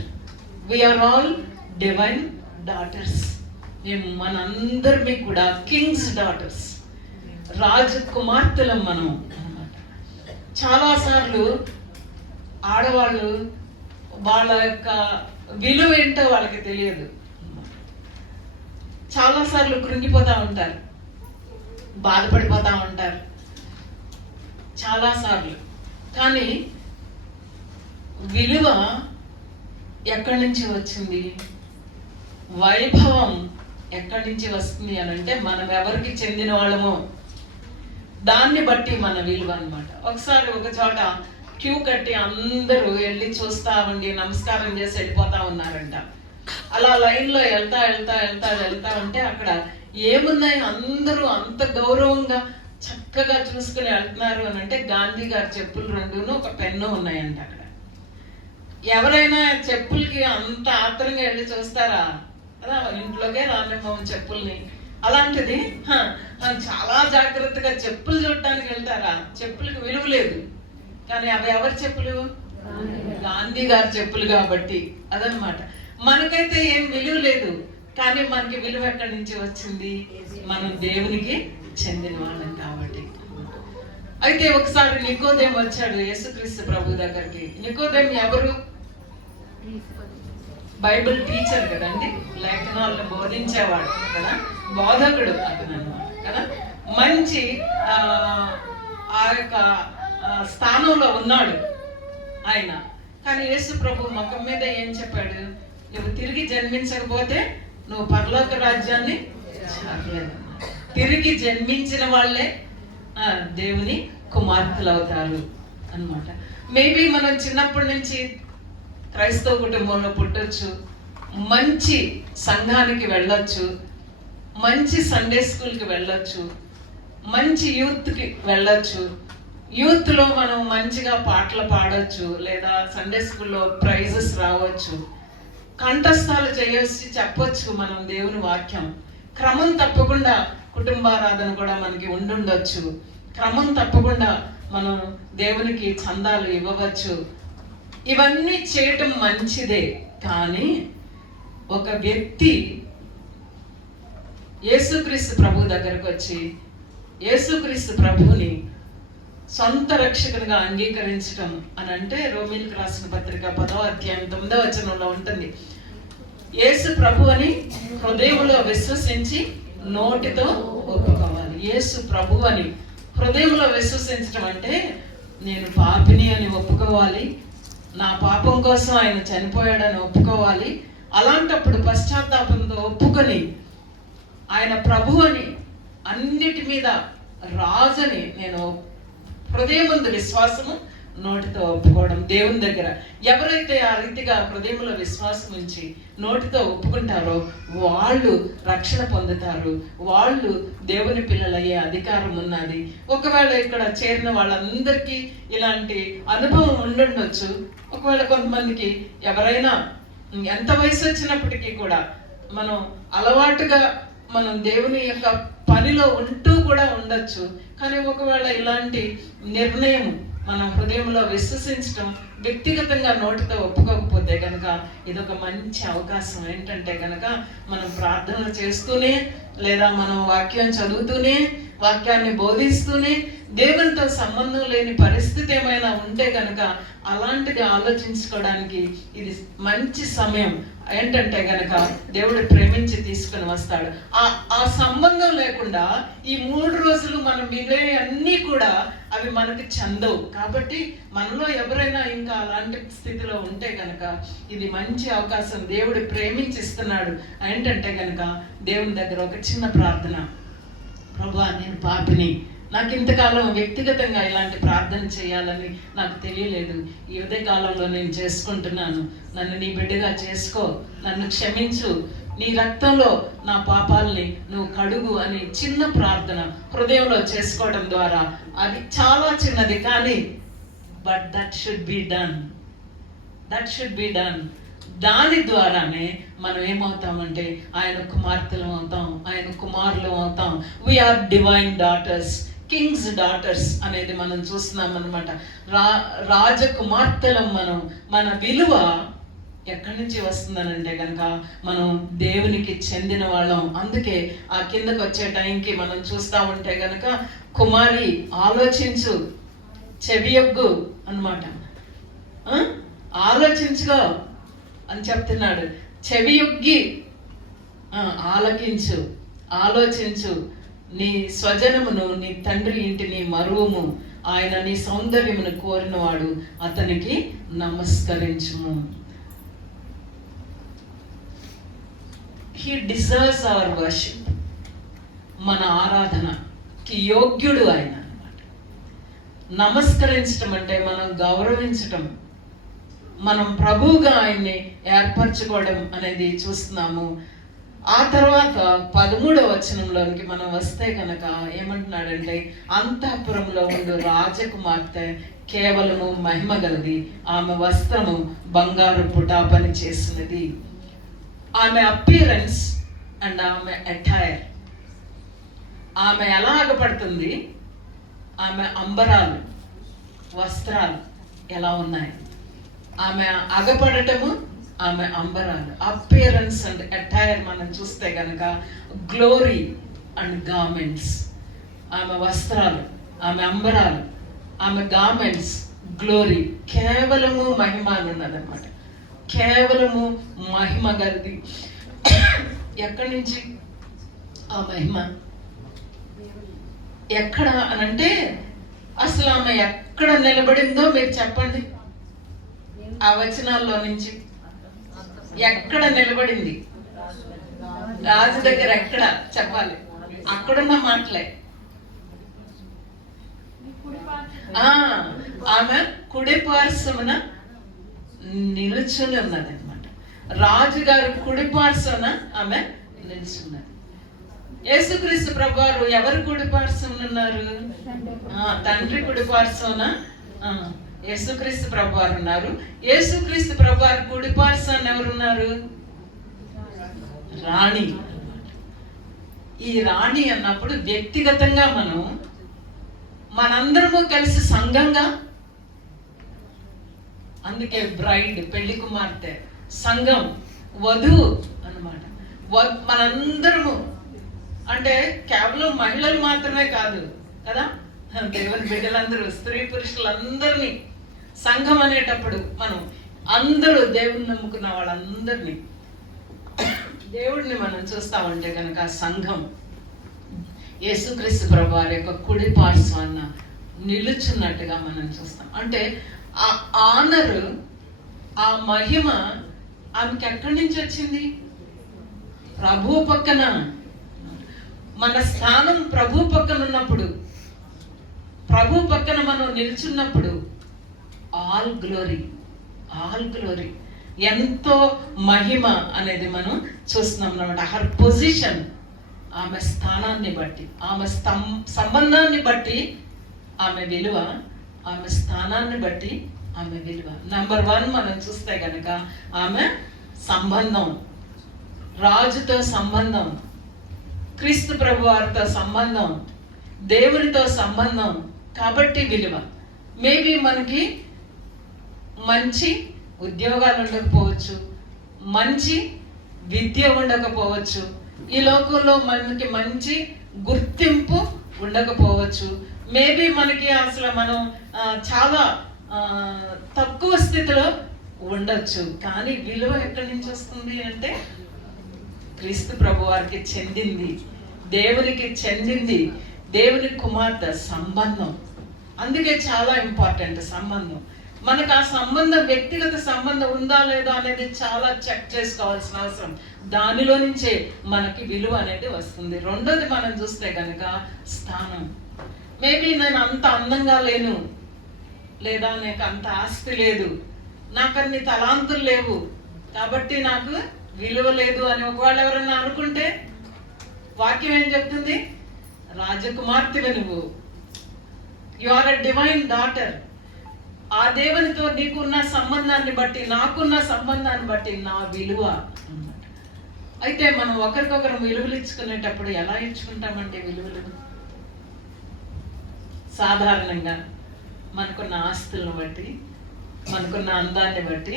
We are all divine daughters. మేము మనందరినీ కూడా కింగ్స్ డాటర్స్, రాజకుమార్తెలం మనం అన్నమాట. చాలాసార్లు ఆడవాళ్ళు వాళ్ళ యొక్క విలువ ఏంటో వాళ్ళకి తెలియదు. చాలాసార్లు కృంగిపోతూ ఉంటారు, బాధపడిపోతూ ఉంటారు చాలాసార్లు. కానీ విలువ ఎక్కడి నుంచి వచ్చింది, వైభవం ఎక్కడి నుంచి వస్తుంది అని అంటే, మనం ఎవరికి చెందిన వాళ్ళమో దాన్ని బట్టి మన విలువ అన్నమాట. ఒకసారి ఒక చోట క్యూ కట్టి అందరూ వెళ్ళి చూస్తా ఉండి నమస్కారం చేసి వెళ్ళిపోతా ఉన్నారంట. అలా లైన్లో వెళ్తా వెళ్తా వెళ్తా వెళ్తా ఉంటే అక్కడ ఏమున్నాయి, అందరూ అంత గౌరవంగా చక్కగా చూసుకుని వెళ్తున్నారు అని అంటే, గాంధీ గారి చెప్పులు 2 ఒక పెన్ను ఉన్నాయంట అక్కడ. ఎవరైనా చెప్పులకి అంత ఆత్రంగా వెళ్ళి చూస్తారా? అలా ఇంట్లోకే రానివ్వం చెప్పుల్ని. అలాంటిది చాలా జాగ్రత్తగా చెప్పులు చూడటానికి వెళ్తారా? చెప్పులకి విలువ లేదు. కానీ అవి ఎవరి చెప్పులు? గాంధీ గారి చెప్పులు కాబట్టి అదనమాట. మనకైతే ఏం విలువ లేదు, కానీ మనకి విలువ ఎక్కడి నుంచి వచ్చింది? మనం దేవునికి చెందిన వాళ్ళం కాబట్టి. అయితే ఒకసారి నికోదేము వచ్చాడు యేసుక్రీస్తు ప్రభు దగ్గరికి. నికోదేము ఎవరు? బైబిల్ టీచర్ కదండి, లేఖనాలను బోధించేవాడు కదా, బోధకుడు అతను అనమాట కదా. మంచి ఆ యొక్క స్థానంలో ఉన్నాడు ఆయన. కానీ యేసు ప్రభు ముఖం మీద ఏం చెప్పాడు? నువ్వు తిరిగి జన్మించకపోతే నువ్వు పరలోక రాజ్యాన్ని చేరలేదు. తిరిగి జన్మించిన వాళ్ళే దేవుని కుమార్తెలు అవుతారు అన్నమాట. మేబీ మనం చిన్నప్పటి నుంచి క్రైస్తవ కుటుంబంలో పుట్టొచ్చు, మంచి సంఘానికి వెళ్ళొచ్చు, మంచి సండే స్కూల్కి వెళ్ళొచ్చు, మంచి యూత్కి వెళ్ళొచ్చు. యూత్లో మనం మంచిగా పాటలు పాడొచ్చు, లేదా సండే స్కూల్లో ప్రైజెస్ రావచ్చు, కంఠస్థాలు చేసి చెప్పొచ్చు మనం దేవుని వాక్యం. క్రమం తప్పకుండా కుటుంబారాధన కూడా మనకి ఉండుండొచ్చు. క్రమం తప్పకుండా మనం దేవునికి చందాలు ఇవ్వవచ్చు. ఇవన్నీ చేయటం మంచిదే. కానీ ఒక వ్యక్తి యేసుక్రీస్తు ప్రభు దగ్గరకు వచ్చి యేసుక్రీస్తు ప్రభుని సొంత రక్షకునిగా అంగీకరించడం అని అంటే, రోమీలకు రాసిన పత్రిక 10వ అధ్యాయం 9వ వచనంలో ఉంటుంది. యేసు ప్రభు అని హృదయంలో విశ్వసించి నోటితో ఒప్పుకోవాలి. యేసు ప్రభు అని హృదయంలో విశ్వసించడం అంటే నేను పాపిని అని ఒప్పుకోవాలి, నా పాపం కోసం ఆయన చనిపోయాడని ఒప్పుకోవాలి. అలాంటప్పుడు పశ్చాత్తాపంతో ఒప్పుకొని ఆయన ప్రభు అని, అన్నిటి మీద రాజని నేను హృదయమందు విశ్వాసము, నోటితో ఒప్పుకోవడం. దేవుని దగ్గర ఎవరైతే ఆ రీతిగా హృదయంలో విశ్వాసం ఉంచి నోటితో ఒప్పుకుంటారో వాళ్ళు రక్షణ పొందుతారు, వాళ్ళు దేవుని పిల్లలయ్యే అధికారం ఉన్నది. ఒకవేళ ఇక్కడ చేరిన వాళ్ళందరికీ ఇలాంటి అనుభవం ఉండుండొచ్చు. ఒకవేళ కొంతమందికి ఎవరైనా ఎంత వయసు వచ్చినప్పటికీ కూడా మనం అలవాటుగా మనం దేవుని యొక్క పనిలో ఉంటూ కూడా ఉండొచ్చు. కానీ ఒకవేళ ఇలాంటి నిర్ణయం మనం హృదయంలో విశ్వసించడం, వ్యక్తిగతంగా నోటితో ఒప్పుకోకపోతే కనుక ఇదొక మంచి అవకాశం. ఏంటంటే కనుక మనం ప్రార్థన చేస్తూనే, లేదా మనం వాక్యం చదువుతూనే, వాక్యాన్ని బోధిస్తూనే దేవునితో సంబంధం లేని పరిస్థితి ఏమైనా ఉంటే కనుక అలాంటిది ఆలోచించుకోవడానికి ఇది మంచి సమయం. ఏంటంటే గనక దేవుడు ప్రేమించి తీసుకుని వస్తాడు. ఆ సంబంధం లేకుండా ఈ 3 రోజులు మనం వినే అన్నీ కూడా అవి మనకి చెందవు. కాబట్టి మనలో ఎవరైనా ఇంకా అలాంటి స్థితిలో ఉంటే గనక ఇది మంచి అవకాశం. దేవుడు ప్రేమించిస్తున్నాడు. ఏంటంటే గనక దేవుని దగ్గర ఒక చిన్న ప్రార్థన. ప్రభువా, నేను పాపిని, నాకు ఇంతకాలం వ్యక్తిగతంగా ఇలాంటి ప్రార్థన చేయాలని నాకు తెలియలేదు. ఈ ఉదయ కాలంలో నేను చేసుకుంటున్నాను. నన్ను నీ బిడ్డగా చేసుకో, నన్ను క్షమించు, నీ రక్తంలో నా పాపాలని నువ్వు కడుగు అని చిన్న ప్రార్థన హృదయంలో చేసుకోవడం ద్వారా, అది చాలా చిన్నది కానీ but that should be done. దాని ద్వారానే మనం ఏమవుతామంటే ఆయన కుమార్తెలు అవుతాం, ఆయన కుమారులు అవుతాం. We are divine daughters, Kings daughters అనేది మనం చూస్తున్నాం అనమాట. రాజకుమార్తెలం మనం. మన విలువ ఎక్కడి నుంచి వస్తుందనంటే కనుక మనం దేవునికి చెందిన వాళ్ళం. అందుకే ఆ కిందకు వచ్చే టైంకి మనం చూస్తూ ఉంటే కనుక కుమారి ఆలోచించు, చెవియొగ్గు అన్నమాట. ఆలోచించుకో అని చెప్తున్నాడు. చెవియొగ్గి ఆలకించు, ఆలోచించు, నీ స్వజనమును, నీ తండ్రి ఇంటిని మరువము, ఆయన నీ సౌందర్యమును కోరినవాడు, అతనికి నమస్కరించుము. He deserves our worship. మన ఆరాధనకి యోగ్యుడు ఆయన అన్నమాట. నమస్కరించటం అంటే మనం గౌరవించటం, మనం ప్రభువుగా ఆయన్ని ఏర్పరచుకోవడం అనేది చూస్తున్నాము. ఆ తర్వాత 13వ వచనంలోనికి మనం వస్తే కనుక ఏమంటున్నాడంటే, అంతఃపురంలో ఉండు రాజకుమార్తె కేవలము మహిమ గలది, ఆమె వస్త్రము బంగారు పుటాపని చేసినది. ఆమె అపియరెన్స్ అండ్ ఆమె అటైర్, ఆమె ఎలా అగపడుతుంది, ఆమె అంబరాలు, వస్త్రాలు ఎలా ఉన్నాయి, ఆమె అగపడటము, ఆమె అంబరాలు, అపియరెన్స్ అండ్ అటైర్ మనం చూస్తే కనుక గ్లోరీ అండ్ గార్మెంట్స్. ఆమె వస్త్రాలు, ఆమె అంబరాలు, ఆమె గార్మెంట్స్, గ్లోరీ, కేవలము మహిమ అని ఉన్నదన్నమాట. కేవలము మహిమ గలది. ఎక్కడి నుంచి ఆ మహిమ? ఎక్కడ అనంటే అసలు ఆమె ఎక్కడ నిలబడిందో మీరు చెప్పండి. ఆ వచనాల్లో నుంచి ఎక్కడ నిలబడింది? రాజు దగ్గర ఎక్కడ చెప్పాలి? అక్కడున్న మాటలే. ఆమె కుడి పార్శ్వమున నిలుచుని ఉన్నది అనమాట. రాజుగారు కుడి పార్శ్వన ఆమె నిలుచున్నది. యేసుక్రీస్తు ప్రభువారు ఎవరు కుడి పార్శ్వన ఉన్నారు? తండ్రి కుడి పార్శ్వన యేసుక్రీస్తు ప్రభువారు ఉన్నారు. యేసుక్రీస్తు ప్రభువారు కుడి పార్శ్వన ఎవరున్నారు? రాణి. ఈ రాణి అన్నప్పుడు వ్యక్తిగతంగా మనందరము కలిసి సంఘంగా, అందుకే బ్రైడ్ పెళ్లి కుమార్తె, సంఘం వధువు అన్నమాట. మనందరము అంటే కేవలం మహిళలు మాత్రమే కాదు కదా, దేవుని బిడ్డలందరూ, స్త్రీ పురుషులందరినీ సంఘం అనేటప్పుడు మనం అందరూ దేవుని నమ్ముకున్న వాళ్ళందరినీ, దేవుడిని మనం చూస్తా ఉంటే కనుక సంఘం యేసుక్రీస్తు ప్రభువారి యొక్క కుడి పార్శ్వాన నిలుచున్నట్టుగా మనం చూస్తాం. అంటే ఆ ఆనర్, ఆ మహిమ ఆమెకి ఎక్కడి నుంచి వచ్చింది? ప్రభు పక్కన. మన స్థానం ప్రభు పక్కన ఉన్నప్పుడు, ప్రభు పక్కన మనం నిల్చున్నప్పుడు ఆల్ గ్లోరీ, ఆల్ గ్లోరీ, ఎంతో మహిమ అనేది మనం చూస్తున్నాం అన్నమాట. హర్ పొజిషన్, ఆమె స్థానాన్ని బట్టి, ఆమె సంబంధాన్ని బట్టి ఆమె విలువ, ఆమె స్థానాన్ని బట్టి ఆమె విలువ. నెంబర్ 1 మనం చూస్తే కనుక ఆమె సంబంధం, రాజుతో సంబంధం, క్రీస్తు ప్రభువారితో సంబంధం, దేవునితో సంబంధం, కాబట్టి విలువ. మేబీ మనకి మంచి ఉద్యోగాలు ఉండకపోవచ్చు, మంచి విద్య ఉండకపోవచ్చు, ఈ లోకంలో మనకి మంచి గుర్తింపు ఉండకపోవచ్చు, మేబీ మనకి అసలు మనం చాలా తక్కువ స్థితిలో ఉండొచ్చు. కానీ విలువ ఎక్కడి నుంచి వస్తుంది అంటే క్రీస్తు ప్రభువారికి చెందింది, దేవునికి చెందింది, దేవుని కుమార్తె సంబంధం. అందుకే చాలా ఇంపార్టెంట్ సంబంధం. మనకు ఆ సంబంధం, వ్యక్తిగత సంబంధం ఉందా లేదా అనేది చాలా చెక్ చేసుకోవాల్సిన అవసరం. దానిలో నుంచే మనకి విలువ అనేది వస్తుంది. రెండోది మనం చూస్తే కనుక స్థానం. మేబీ నేను అంత అందంగా లేను, లేదా నాకు అంత ఆస్తి లేదు, నాకు అన్ని తలాంతులు లేవు, కాబట్టి నాకు విలువ లేదు అని ఒకవేళ ఎవరన్నా అనుకుంటే వాక్యం ఏం చెప్తుంది? రాజకుమార్తెవి నువ్వు, you are a divine daughter. ఆ దేవునితో నీకున్న సంబంధాన్ని బట్టి, నాకున్న సంబంధాన్ని బట్టి నా విలువ అన్నమాట. అయితే మనం ఒకరికొకరు విలువలు ఇచ్చుకునేటప్పుడు ఎలా ఇచ్చుకుంటామంటే విలువలు సాధారణంగా మనకున్న ఆస్తులను బట్టి, మనకున్న అందాన్ని బట్టి,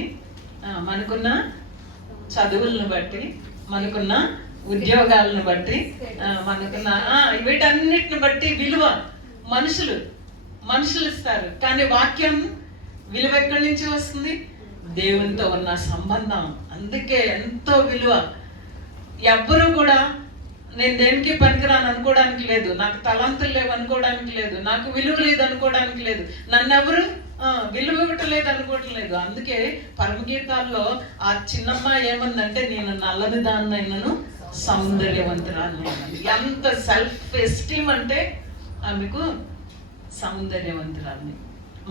మనకున్న చదువులను బట్టి, మనకున్న ఉద్యోగాలను బట్టి, మనకున్న వీటన్నిటిని బట్టి విలువ మనుషులు ఇస్తారు. కానీ వాక్యం విలువ ఎక్కడి నుంచి వస్తుంది? దేవునితో ఉన్న సంబంధం. అందుకే ఎంతో విలువ. ఎవ్వరూ కూడా నేను దేనికి పనికిరాను అనుకోవడానికి లేదు, నాకు తలాంతులు లేవు అనుకోవడానికి లేదు, నాకు విలువ లేదు అనుకోవడానికి లేదు, నన్ను ఎవరు విలువ ఇవ్వటం అనుకోవటం లేదు. అందుకే పరమగీతాల్లో ఆ చిన్నమ్మ ఏమందంటే, నేను నల్లని దాన్నైనను సౌందర్యవంతురాలు. ఎంత సెల్ఫ్ ఎస్టీమ్ అంటే ఆమెకు సౌందర్యవంతురాల్ని.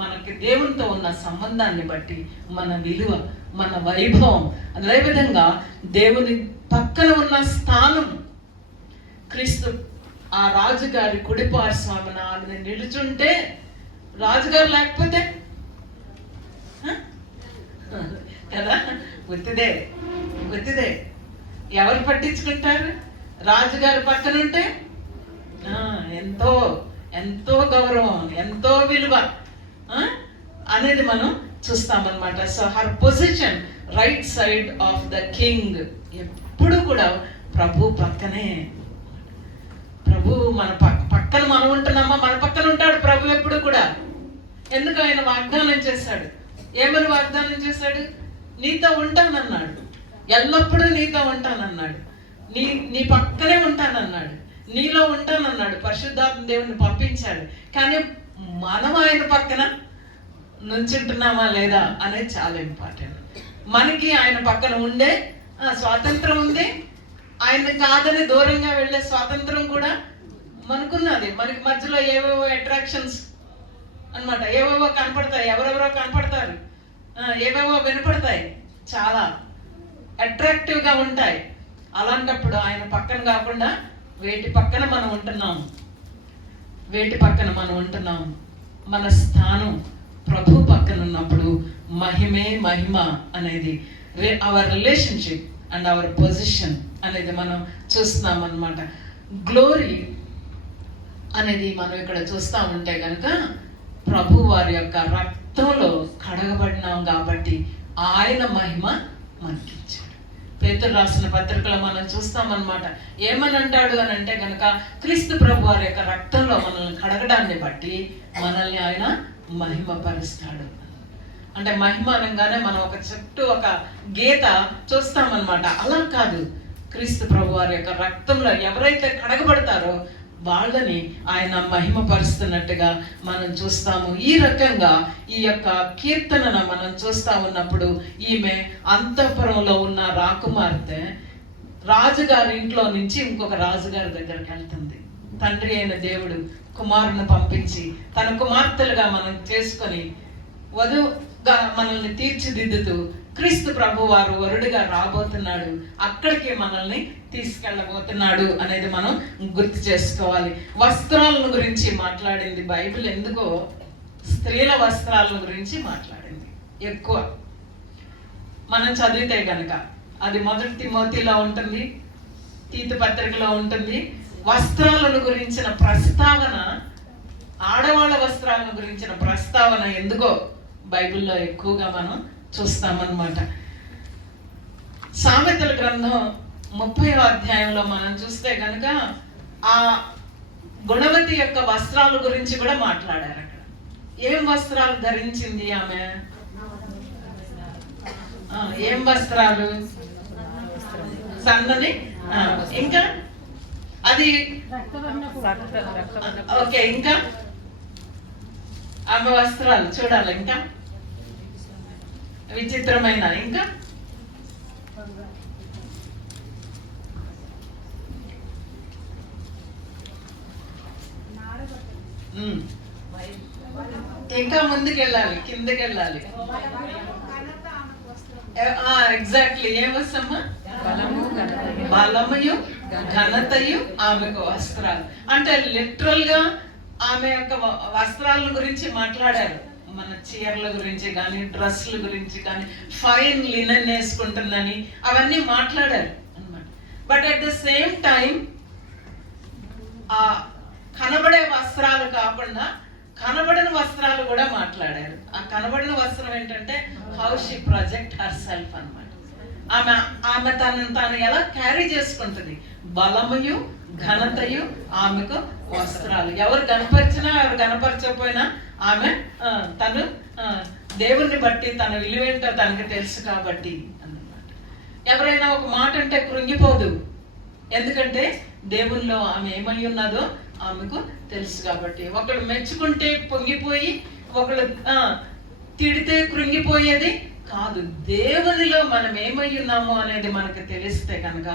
మనకి దేవునితో ఉన్న సంబంధాన్ని బట్టి మన విలువ, మన వైభవం, అదేవిధంగా దేవుని పక్కన ఉన్న స్థానం. క్రీస్తు ఆ రాజుగారి కుడి పార్శ్వమున ఆమె నిలుచుంటే, రాజుగారు లేకపోతే కదా ఒత్తిదే ఎవరు పట్టించుకుంటారు? రాజుగారి పక్కన ఉంటే ఎంతో ఎంతో గౌరవం, ఎంతో విలువ అనేది మనం చూస్తామన్నమాట. So her position right side of the king. ఎప్పుడు కూడా ప్రభు పక్కనే. ప్రభు మన పక్కన మనం ఉంటున్నామా? మన పక్కన ఉంటాడు ప్రభు ఎప్పుడు కూడా. ఎందుకు? ఆయన వాగ్దానం చేశాడు. ఏమని వాగ్దానం చేశాడు? నీతో ఉంటానన్నాడు, ఎల్లప్పుడూ నీతో ఉంటానన్నాడు, నీ పక్కనే ఉంటానన్నాడు, నీలో ఉంటానన్నాడు, పరిశుద్ధాత్మ దేవుని పంపించాడు. కానీ మనం ఆయన పక్కన నుంచుంటున్నామా లేదా అనేది చాలా ఇంపార్టెంట్. మనకి ఆయన పక్కన ఉండే స్వాతంత్రం ఉంది, ఆయన కాదని దూరంగా వెళ్ళే స్వాతంత్రం కూడా మనకున్నది. మనకి మధ్యలో ఏవేవో అట్రాక్షన్స్ అన్నమాట, ఏవేవో కనపడతాయి, ఎవరెవరో కనపడతారు, ఏవేవో వినపడతాయి, చాలా అట్రాక్టివ్గా ఉంటాయి. అలాంటప్పుడు ఆయన పక్కన కాకుండా వేటి పక్కన మనం ఉంటున్నాము, వేటి పక్కన మనం ఉంటున్నాము. మన స్థానం ప్రభు పక్కన ఉన్నప్పుడు మహిమే మహిమ అనేది, our relationship and our position అనేది మనం చూస్తున్నాం అన్నమాట. గ్లోరీ అనేది మనం ఇక్కడ చూస్తూ ఉంటే కనుక ప్రభు వారి యొక్క రక్తంలో కడగబడినాం కాబట్టి ఆయన మహిమ మనకిచ్చాడు. పేతురు రాసిన పత్రికలో మనం చూస్తామన్నమాట. ఏమని అంటాడు అని అంటే కనుక క్రీస్తు ప్రభు వారి యొక్క రక్తంలో మనల్ని కడగడాన్ని బట్టి మనల్ని ఆయన మహిమపరుస్తాడు. అంటే మహిమ అనగానే మనం ఒక చుట్టూ ఒక గీత చూస్తామన్నమాట. అలా కాదు, క్రీస్తు ప్రభు వారి యొక్క రక్తంలో ఎవరైతే కడగబడతారో వాళ్ళని ఆయన మహిమపరుస్తున్నట్టుగా మనం చూస్తాము. ఈ రకంగా ఈ యొక్క కీర్తనను మనం చూస్తా ఉన్నప్పుడు ఈమె అంతఃపురంలో ఉన్న రాకుమార్తె రాజుగారి ఇంట్లో నుంచి ఇంకొక రాజుగారి దగ్గరికి వెళ్తుంది. తండ్రి అయిన దేవుడు కుమారుని పంపించి తన కుమార్తెలుగా మనం చేసుకొని వధువుగా మనల్ని తీర్చిదిద్దుతూ క్రీస్తు ప్రభు వారు వరుడిగా రాబోతున్నాడు, అక్కడికి మనల్ని తీసుకెళ్ళబోతున్నాడు అనేది మనం గుర్తు చేసుకోవాలి. వస్త్రాలను గురించి మాట్లాడింది బైబిల్. ఎందుకో స్త్రీల వస్త్రాలను గురించి మాట్లాడింది ఎక్కువ. మనం చదివితే కనుక అది మొదటి తిమోతిలో ఉంటుంది, తీతు పత్రికలో ఉంటుంది. వస్త్రాలను గురించిన ప్రస్తావన, ఆడవాళ్ళ వస్త్రాలను గురించిన ప్రస్తావన ఎందుకో బైబిల్లో ఎక్కువగా మనం చూస్తామన్నమాట. సామెతల గ్రంథం 30వ అధ్యాయంలో మనం చూస్తే కనుక ఆ గుణవతి యొక్క వస్త్రాల గురించి కూడా మాట్లాడారు. అక్కడ ఏం వస్త్రాలు ధరించింది ఆమె, ఏం వస్త్రాలు, సన్నని, ఇంకా అది ఓకే, ఇంకా ఆమె వస్త్రాలు చూడాలి, ఇంకా విచిత్రమైన, ఇంకా ఇంకా ముందుకెళ్ళాలి, కిందకెళ్ళాలి. ఎగ్జాక్ట్లీ, ఏం వస్తమ్మా, బలమయు ఘనతయు ఆమెకు వస్త్రాలు. అంటే లిటరల్ గా ఆమె యొక్క వస్త్రాల గురించి మాట్లాడారు. మన చీరల గురించి కానీ, డ్రెస్ల గురించి కానీ, ఫైన్ లినెన్ వేసుకుంటుందని అవన్నీ మాట్లాడారు అన్నమాట. But at the same time ఆ కనబడే వస్త్రాలు కాకుండా కనబడిన వస్త్రాలు కూడా మాట్లాడారు. ఆ కనబడిన వస్త్రం ఏంటంటే how she project her self అన్నమాట. ఆమె తను ఎలా క్యారీ చేసుకుంటుంది. బలమయు ఘనతయు ఆమెకు వస్త్రాలు. ఎవరు కనపరిచినా ఎవరు కనపరచకపోయినా ఆమె తను దేవుణ్ణి బట్టి తన విలువేంటో తనకి తెలుసు కాబట్టి అన్నమాట. ఎవరైనా ఒక మాట అంటే కృంగిపోదు, ఎందుకంటే దేవునిలో ఆమె ఏమై ఉన్నదో ఆమెకు తెలుసు కాబట్టి. ఒకళ్ళు మెచ్చుకుంటే పొంగిపోయి, ఒకళ్ళు తిడితే కృంగిపోయేది కాదు. దేవునిలో మనం ఏమై ఉన్నామో అనేది మనకు తెలిస్తే కనుక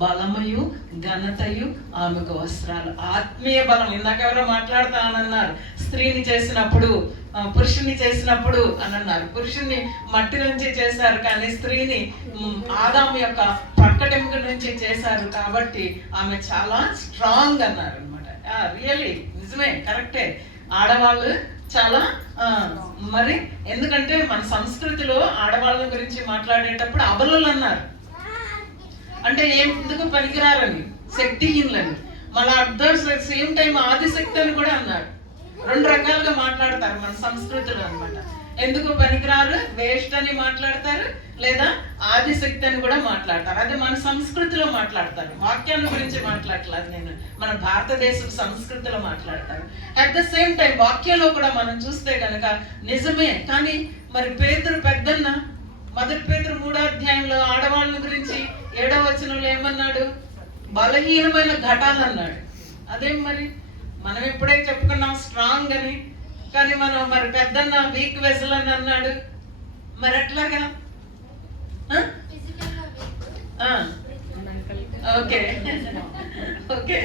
బలమయు ఘనతయు ఆమెకు వస్త్రాలు. ఆత్మీయ బలం, ఇందాక ఎవరో మాట్లాడతానన్నారు, స్త్రీని చేసినప్పుడు పురుషుని చేసినప్పుడు అని అన్నారు. పురుషుని మట్టి నుంచి చేశారు, కానీ స్త్రీని ఆదాము యొక్క పక్కటెముక నుంచి చేశారు కాబట్టి ఆమె చాలా స్ట్రాంగ్ అన్నారు అనమాట. రియల్లీ నిజమే, కరెక్టే. ఆడవాళ్ళు చాలా మరి ఎందుకంటే మన సంస్కృతిలో ఆడవాళ్ళ గురించి మాట్లాడేటప్పుడు అబలలు అన్నారు, అంటే ఎందుకు పనికిరారని, శక్తిహీనులని. మళ్ళీ at the same time Adishakti అని కూడా అన్నారు. రెండు రకాలుగా మాట్లాడతారు మన సంస్కృతిలో అనమాట. ఎందుకు పనికిరారు, వేస్ట్ అని మాట్లాడతారు, లేదా ఆదిశక్తి అని కూడా మాట్లాడతారు. అది మన సంస్కృతిలో మాట్లాడతారు. వాక్యాన్ని గురించి మాట్లాడలేదు నేను, మన భారతదేశం సంస్కృతిలో మాట్లాడతారు. అట్ ద సేమ్ టైం వాక్యంలో కూడా మనం చూస్తే కనుక నిజమే. కానీ మరి పేతురు పెద్దన్న మొదటి పేతురు 3వ అధ్యాయంలో ఆడవాళ్ళ గురించి 7వ వచనంలో ఏమన్నాడు, బలహీనమైన ఘటాలు అన్నాడు. అదేం మరి మనం ఇప్పుడే చెప్పుకున్నాం స్ట్రాంగ్ అని, కానీ మనం మరి పెద్దన్న వీక్ వెజల్ అని అన్నాడు, మరి ఎట్లాగా? ఓకే ఓకే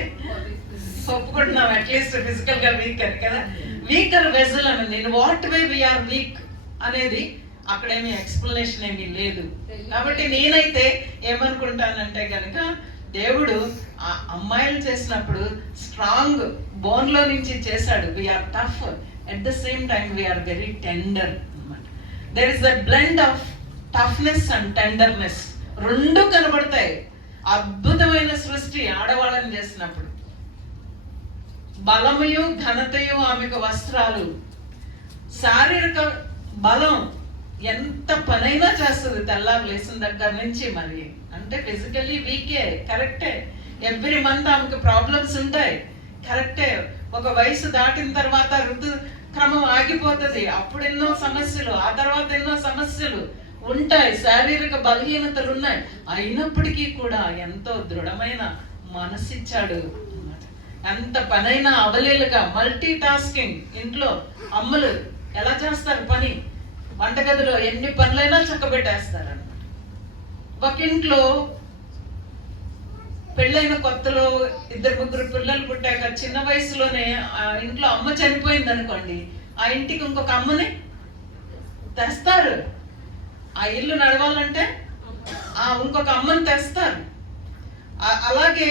ఒప్పుకుంటున్నాం, అట్లీస్ట్ ఫిజికల్ గా వీక్ అని కదా. వీకర్ వెజల్ అని నేను వాట్ వే వీఆర్ వీక్ అనేది అక్కడేమీ ఎక్స్ప్లెనేషన్ ఏమీ లేదు. కాబట్టి నేనైతే ఏమనుకుంటానంటే కనుక దేవుడు ఆ అమ్మాయిలు చేసినప్పుడు స్ట్రాంగ్ బోన్ లో నుంచి చేశాడు. We are tough, at the same time we are very tender అన్నమాట. There is the blend of toughness and tenderness, రెండు కనబడతాయి. అద్భుతమైన సృష్టి ఆడవాళ్ళని చేసినప్పుడు. బలమయు ఘనతయు ఆమెకు వస్త్రాలు. శారీరక బలం ఎంత పనైనా చేస్తుంది తెల్లారు లేచిన దగ్గర నుంచి. మరి అంటే ఫిజికల్లీ వీకే, కరెక్టే. ఎవ్రీ మంత్ ఆమెకు ప్రాబ్లమ్స్ ఉంటాయి, కరెక్టే. ఒక వయసు దాటిన తర్వాత ఋతు క్రమం ఆగిపోతుంది, అప్పుడు ఎన్నో సమస్యలు, ఆ తర్వాత ఎన్నో సమస్యలు ఉంటాయి, శారీరక బలహీనతలు ఉన్నాయి. అయినప్పటికీ కూడా ఎంతో దృఢమైన మనసిచ్చాడు. ఎంత పనైనా అవలేలుగా మల్టీ టాస్కింగ్. ఇంట్లో అమ్మలు ఎలా చేస్తారు పని? వంటగదిలో ఎన్ని పనులైనా చక్కబెట్టేస్తారు అన్నమాట. ఒక ఇంట్లో పెళ్ళైన కొత్తలో 2-3 పిల్లలు పుట్టాక చిన్న వయసులోనే ఆ ఇంట్లో అమ్మ చనిపోయింది అనుకోండి, ఆ ఇంటికి ఇంకొక అమ్మని తెస్తారు. ఆ ఇల్లు నడవాలంటే ఆ ఇంకొక అమ్మని తెస్తారు. అలాగే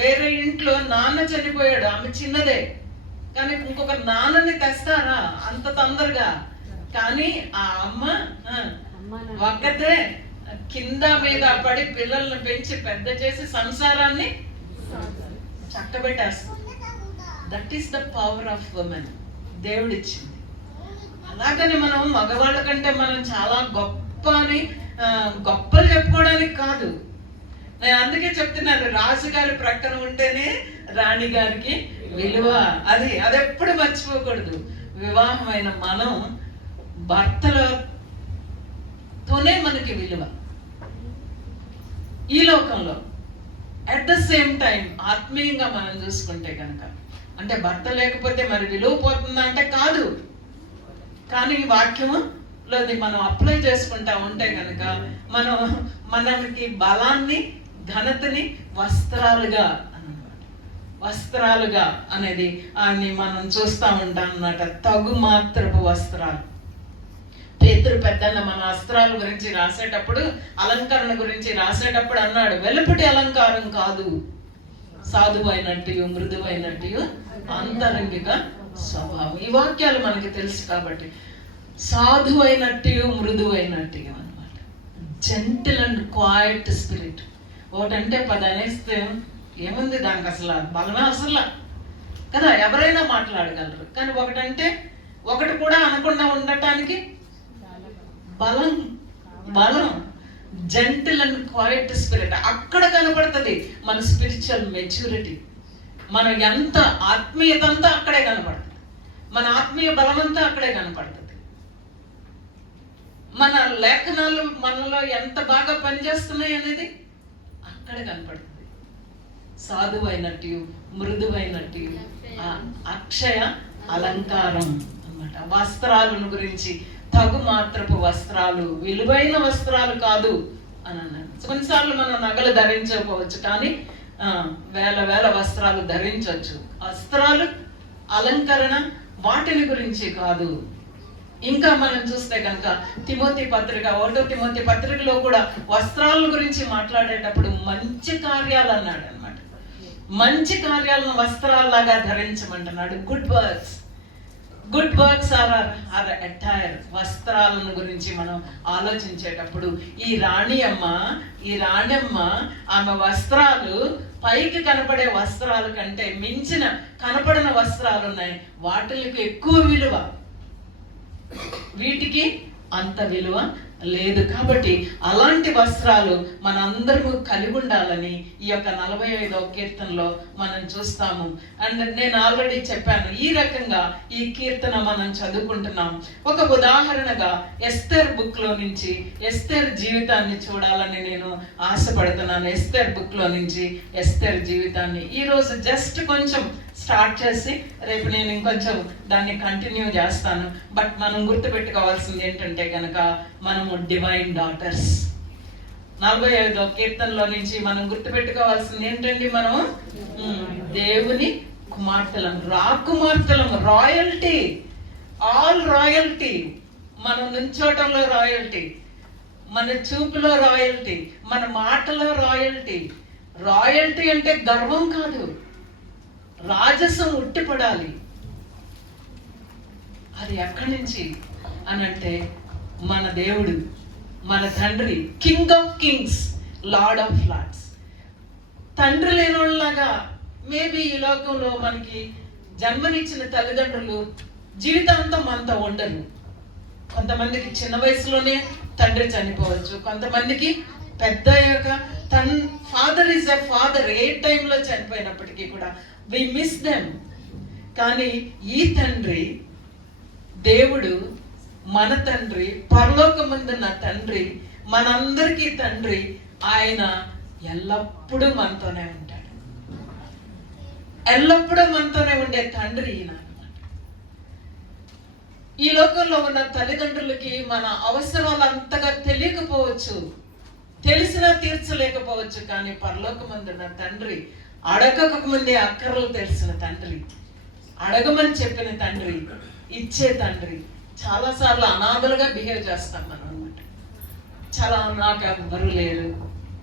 వేరే ఇంట్లో నాన్న చనిపోయాడు, ఆమె చిన్నదే, కానీ ఇంకొక నాన్నని తెస్తారా అంత తొందరగా? కానీ ఆ అమ్మ ఒక్కతే కింద మీద పడి పిల్లల్ని పెంచి పెద్ద చేసి సంసారాన్ని చక్కబెట్టేస్తుంది. That is the power of women, దేవుడిచ్చింది. అలాగని మనం మగవాళ్ళ కంటే మనం చాలా గొప్ప అని గొప్పలు చెప్పుకోవడానికి కాదు. నేను అందుకే చెప్తున్నాను, రాజుగారి ప్రక్కన ఉంటేనే రాణి గారికి విలువ. అది ఎప్పుడు మర్చిపోకూడదు. వివాహమైన మనం భర్తలతోనే మనకి విలువ ఈ లోకంలో. అట్ ద సేమ్ టైం ఆత్మీయంగా మనం చూసుకుంటే కనుక, అంటే భర్త లేకపోతే మరి విలువ పోతుందా అంటే కాదు, కానీ వాక్యములోది మనం అప్లై చేసుకుంటా ఉంటే కనుక మనకి బలాన్ని ఘనతని వస్త్రాలుగా వస్త్రాలుగా అనేది అని మనం చూస్తూ ఉంటాం అన్నమాట. తగు మాత్రపు వస్త్రాలు. పేతురు పెద్దన్న మన వస్త్రాల గురించి రాసేటప్పుడు, అలంకరణ గురించి రాసేటప్పుడు అన్నాడు, వెలుపటి అలంకారం కాదు, సాధువైనట్టు మృదువైనట్టు అంతరంగిక స్వభావం. ఈ వాక్యాలు మనకి తెలుసు కాబట్టి సాధువైనట్టు మృదువైనట్టు అన్నమాట. Gentle and quiet spirit. ఒకటంటే 10 అనేస్తే ఏముంది దానికి, అసలు బలమే అసలు కదా, ఎవరైనా మాట్లాడగలరు. కానీ ఒకటంటే ఒకటి కూడా అనకుండా ఉండటానికి బలం. Gentle and quiet spirit. అక్కడ కనపడుతుంది మన స్పిరిచువల్ మెచ్యూరిటీ. మన ఎంత ఆత్మీయత అంతా అక్కడే కనపడుతుంది, మన ఆత్మీయ బలం అంతా అక్కడే కనపడుతుంది. మన లేఖనాలు మనలో ఎంత బాగా పనిచేస్తున్నాయి అనేది అక్కడే కనపడుతుంది. సాధువైనట్టు మృదువైనట్టు అక్షయ అలంకారం అన్నమాట. వస్త్రాలను గురించి తగు మాత్రపు వస్త్రాలు, విలువైన వస్త్రాలు కాదు అని అన్నాడు. కొన్నిసార్లు మనం నగలు ధరించకపోవచ్చు, కానీ వేల వస్త్రాలు ధరించవచ్చు. వస్త్రాలు అలంకరణ వాటిని గురించి కాదు. ఇంకా మనం చూస్తే కనుక తిమోతి పత్రిక 1వ తిమోతి పత్రికలో కూడా వస్త్రాల గురించి మాట్లాడేటప్పుడు మంచి కార్యాలు అన్నాడు అనమాట. మంచి కార్యాలను వస్త్రాల్లాగా ధరించమంటున్నాడు. Good works are attire. వస్త్రాలను గురించి మనం ఆలోచించేటప్పుడు ఈ రాణియమ్మ ఆమె వస్త్రాలు పైకి కనపడే వస్త్రాల కంటే మించిన కనపడిన వస్త్రాలు ఉన్నాయి. వాటికి ఎక్కువ విలువ, వీటికి అంత విలువ లేదు. కాబట్టి అలాంటి వస్త్రాలు మనందరము కలిగి ఉండాలని ఈ యొక్క 45వ కీర్తనలో మనం చూస్తాము. అండ్ నేను ఆల్రెడీ చెప్పాను, ఈ రకంగా ఈ కీర్తన మనం చదువుకుంటున్నాం. ఒక ఉదాహరణగా ఎస్తేర్ బుక్ లో నుంచి ఎస్తేర్ జీవితాన్ని చూడాలని నేను ఆశపడుతున్నాను. ఎస్తేర్ బుక్ లో నుంచి ఎస్తేర్ జీవితాన్ని ఈరోజు జస్ట్ కొంచెం స్టార్ట్ చేసి రేపు నేను ఇంకొంచెం దాన్ని కంటిన్యూ చేస్తాను. బట్ మనం గుర్తుపెట్టుకోవాల్సింది ఏంటంటే కనుక మనము డివైన్ డాటర్స్. 45వ కీర్తనలో నుంచి మనం గుర్తుపెట్టుకోవాల్సింది ఏంటండి, మనము దేవుని కుమార్తెలం, రాకుమార్తెలం, రాయల్టీ, ఆల్ రాయల్టీ. మనం నుంచోటంలో రాయల్టీ, మన చూపులో రాయల్టీ, మన మాటలో రాయల్టీ. రాయల్టీ అంటే గర్వం కాదు, రాజసం ఉట్టిపడాలి. అది ఎక్కడి నుంచి అనంటే మన దేవుడు, మన తండ్రి, king of kings, lord of lords. తండ్రి లేనిలాగా మేబీ ఈ లోకంలో మనకి జన్మనిచ్చిన తల్లిదండ్రులు జీవితాంతం మనతో ఉండరు. కొంతమందికి చిన్న వయసులోనే తండ్రి చనిపోవచ్చు, కొంతమందికి పెద్ద అయ్యాక ఫాదర్ ఈజ్ ఎ ఫాదర్. ఏ టైంలో చనిపోయినప్పటికీ కూడా వి మిస్ దెమ్. కానీ ఈ తండ్రి, దేవుడు, మన తండ్రి, పరలోకమందున్న తండ్రి, మనందరికీ తండ్రి, ఆయన ఎల్లప్పుడూ మనతోనే ఉంటాడు. ఎల్లప్పుడూ మనతోనే ఉండే తండ్రి ఈయన. ఈ లోకంలో ఉన్న తల్లిదండ్రులకి మన అవసరాలు అంతగా తెలియకపోవచ్చు, తెలిసినా తీర్చలేకపోవచ్చు. కానీ పరలోకమందున్న తండ్రి, అడగక ముందే అక్కర్లు తెలిసిన తండ్రి, అడగమని చెప్పిన తండ్రి, ఇచ్చే తండ్రి. చాలాసార్లు అనాథలుగా బిహేవ్ చేస్తాం మనం అన్నమాట. చాలా నాకు ఎవ్వరూ లేరు,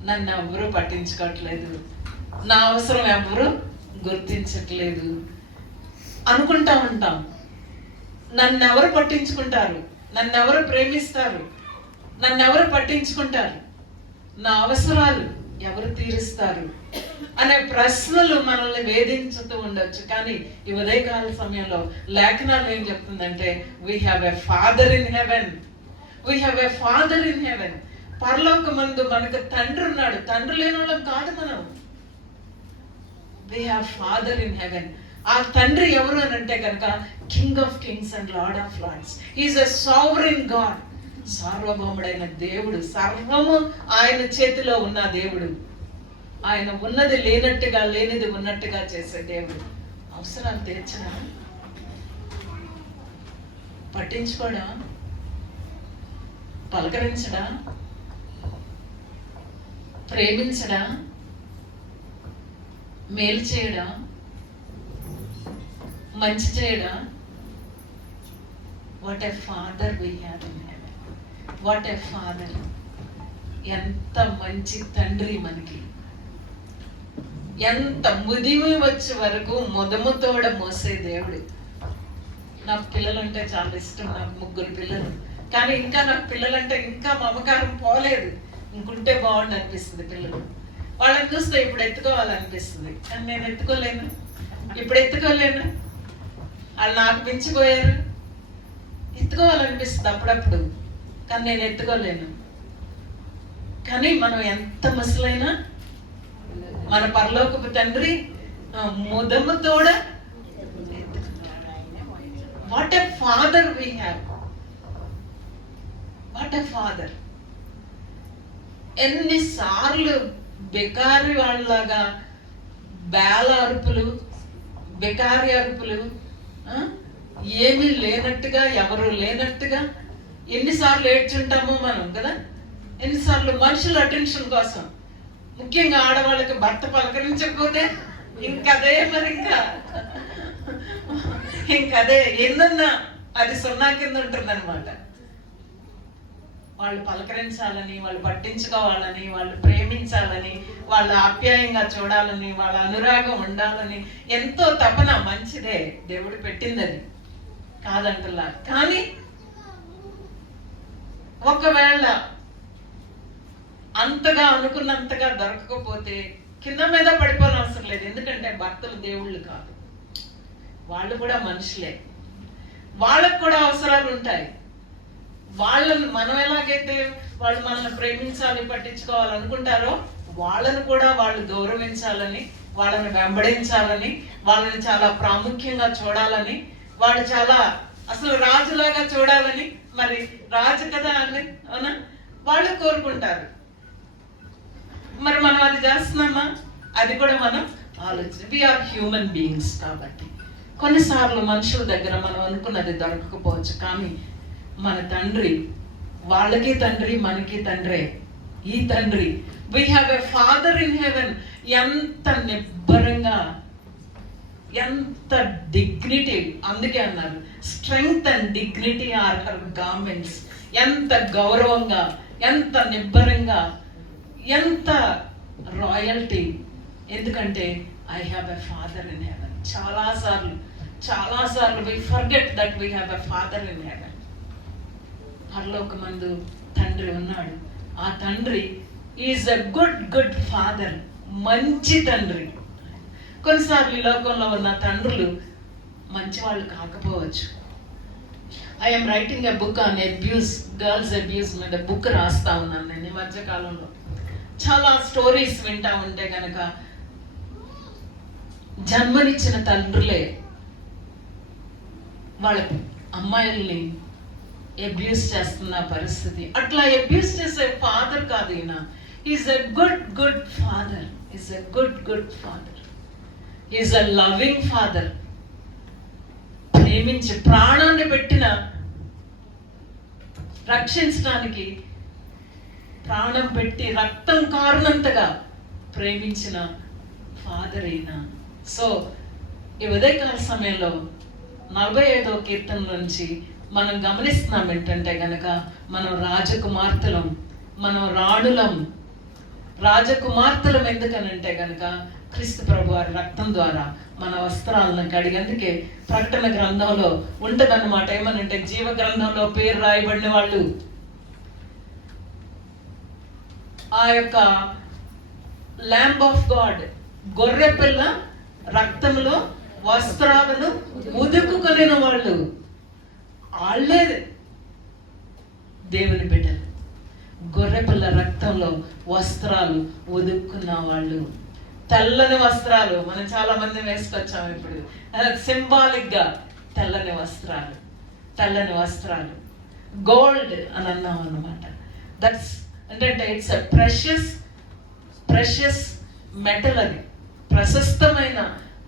నన్ను ఎవ్వరూ పట్టించుకోవట్లేదు, నా అవసరం ఎవ్వరూ గుర్తించట్లేదు అనుకుంటా ఉంటాం. నన్ను ఎవరు పట్టించుకుంటారు, నన్ను ఎవరు ప్రేమిస్తారు, నన్ను ఎవరు పట్టించుకుంటారు, నా అవసరాలు ఎవరు తీరుస్తారు అనే ప్రశ్నలు మనల్ని వేధించుతూ ఉండొచ్చు. కానీ ఈ ఉదయకాల సమయంలో లేఖనాలు ఏం చెప్తుందంటే, we have a father in heaven, we have a father in heaven. పరలోకమందు మనకు తండ్రి ఉన్నాడు. తండ్రి లేని వాళ్ళం కాదు మనం. We have father in heaven. ఆ తండ్రి ఎవరు అని అంటే కనుక king of kings and lord of lords. Is a sovereign God. సార్వభౌముడైన దేవుడు, సర్వము ఆయన చేతిలో ఉన్న దేవుడు. ఆయన ఉన్నది లేనట్టుగా, లేనిది ఉన్నట్టుగా చేసే దేవుడు. అవసరాలు తీర్చడా, పట్టించుకోడా, పలకరించడా, ప్రేమించడా, మేలు చేయడా, మంచి చేయడా? What a father we have in heaven. What a father. ఎంత మంచి తండ్రి మనకి. ఎంత ముదిమి వచ్చే వరకు ముదముతోడ మోసే దేవుడు. నాకు పిల్లలంటే చాలా ఇష్టం. నాకు 3 పిల్లలు. కానీ ఇంకా నాకు పిల్లలంటే ఇంకా మమకారం పోలేదు. ఇంకుంటే బాగుండు అనిపిస్తుంది పిల్లలు. వాళ్ళని చూస్తే ఇప్పుడు ఎత్తుకోవాలనిపిస్తుంది, కానీ నేను ఎత్తుకోలేను. ఇప్పుడు ఎత్తుకోలేను. వాళ్ళు నాకు పెంచిపోయారు. ఎత్తుకోవాలనిపిస్తుంది అప్పుడప్పుడు, కానీ నేను ఎత్తుకోలేను. కానీ మనం ఎంత ముసలైనా మన పరలోకపు తండ్రి ముదముతోడ. What a father we have. What a father. ఎన్నిసార్లు బెకారి వాళ్ళలాగా బేల అరుపులు, బెకారి అరుపులు, ఏమీ లేనట్టుగా, ఎవరు లేనట్టుగా ఎన్నిసార్లు ఏడ్చుంటామో మనం కదా. ఎన్నిసార్లు మనుషుల అటెన్షన్ కోసం, ముఖ్యంగా ఆడవాళ్ళకి భర్త పలకరించకపోతే ఇంకదే, మరి ఇంకదే ఎన్నన్నా అది 0 కింద ఉంటుంది అనమాట. వాళ్ళు పలకరించాలని, వాళ్ళు పట్టించుకోవాలని, వాళ్ళు ప్రేమించాలని, వాళ్ళు ఆప్యాయంగా చూడాలని, వాళ్ళ అనురాగం ఉండాలని ఎంతో తపన. మంచిదే, దేవుడు పెట్టిందని కాదంటున్నా. కానీ ఒకవేళ అంతగా అనుకున్నంతగా దొరకకపోతే కింద మీద పడిపోని అవసరం లేదు. ఎందుకంటే భర్తలు దేవుళ్ళు కాదు, వాళ్ళు కూడా మనుషులే. వాళ్ళకు కూడా అవసరాలు ఉంటాయి. వాళ్ళని మనం ఎలాగైతే వాళ్ళు మనల్ని ప్రేమించాలి, పట్టించుకోవాలనుకుంటారో వాళ్ళని కూడా వాళ్ళు గౌరవించాలని, వాళ్ళని వెంబడించాలని, వాళ్ళని చాలా ప్రాముఖ్యంగా చూడాలని, వాడు చాలా అసలు రాజులాగా చూడాలని, మరి రాజు కదా అని అవునా వాళ్ళు కోరుకుంటారు. మరి మనం అది చేస్తున్నామా? అది కూడా మనం ఆలోచన. వీఆర్ హ్యూమన్ బీయింగ్స్ కాబట్టి కొన్నిసార్లు మనుషుల దగ్గర మనం అనుకున్నది దొరకకపోవచ్చు, కానీ మన తండ్రి వాళ్ళకి తండ్రి, మనకి తండ్రే. ఈ తండ్రి, we have a father in heaven. ఎంత నిబ్బరంగా, ఎంత డిగ్నిటీ, అందుకే అన్నారు strength and dignity are her garments. ఎంత గౌరవంగా, ఎంత నిబ్బరంగా, ఎంత రాయల్టీ. ఎందుకంటే I have a father in heaven. చాలాసార్లు we forget that we have a father in heaven. పరలోకమందు తండ్రి ఉన్నాడు. ఆ తండ్రి ఈజ్ ఎ గుడ్ ఫాదర్. మంచి తండ్రి. కొన్నిసార్లు ఈ లోకంలో ఉన్న తండ్రులు మంచి వాళ్ళు కాకపోవచ్చు. I'm writing a book on abuse, girls abuse మీద బుక్ రాస్తా ఉన్నాను నేను ఈ మధ్యకాలంలో. చాలా స్టోరీస్ వింటా ఉంటే కనుక జన్మనిచ్చిన తండ్రులే వాళ్ళ అమ్మాయిల్ని అబ్యూస్ చేస్తున్న పరిస్థితి. అట్లా అబ్యూస్ చేసే ఫాదర్ కాదు ఈయన. Is a good father. Is a good father. Is a loving father. ప్రేమించి ప్రాణాన్ని పెట్టిన, రక్షించడానికి ప్రాణం పెట్టి రక్తం కారునంతగా ప్రేమించిన ఫాదర్ అయినా. సో ఈ ఉదయకాల సమయంలో 45వ కీర్తన నుంచి మనం గమనిస్తున్నాం ఏంటంటే గనక మనం రాజకుమార్తెలం, మనం రాణులం. రాజకుమార్తెలం ఎందుకనంటే గనక క్రీస్తు ప్రభు వారి రక్తం ద్వారా మన వస్త్రాలను కడిగి. అందుకే ప్రకటన గ్రంథంలో ఉంటదన్నమాట, ఏమనంటే జీవ గ్రంథంలో పేరు రాయబడిన వాళ్ళు ఆ యొక్క ల్యాంబ్ ఆఫ్ గాడ్, గొర్రె పిల్ల రక్తంలో వస్త్రాలను ఉదుకుకొనిన వాళ్ళు, వాళ్ళే దేవుని బిడ్డలు. గొర్రెపిల్ల రక్తంలో వస్త్రాలు ఉదుక్కున్న వాళ్ళు, తెల్లని వస్త్రాలు మనం చాలా మంది వేసుకొచ్చాము ఇప్పుడు. సింబాలిక్ గా తెల్లని వస్త్రాలు గోల్డ్ అని అన్నాం అన్నమాట. దట్స్ అంటే ఇట్స్ ఎ ప్రెషస్ మెటల్. అది ప్రశస్తమైన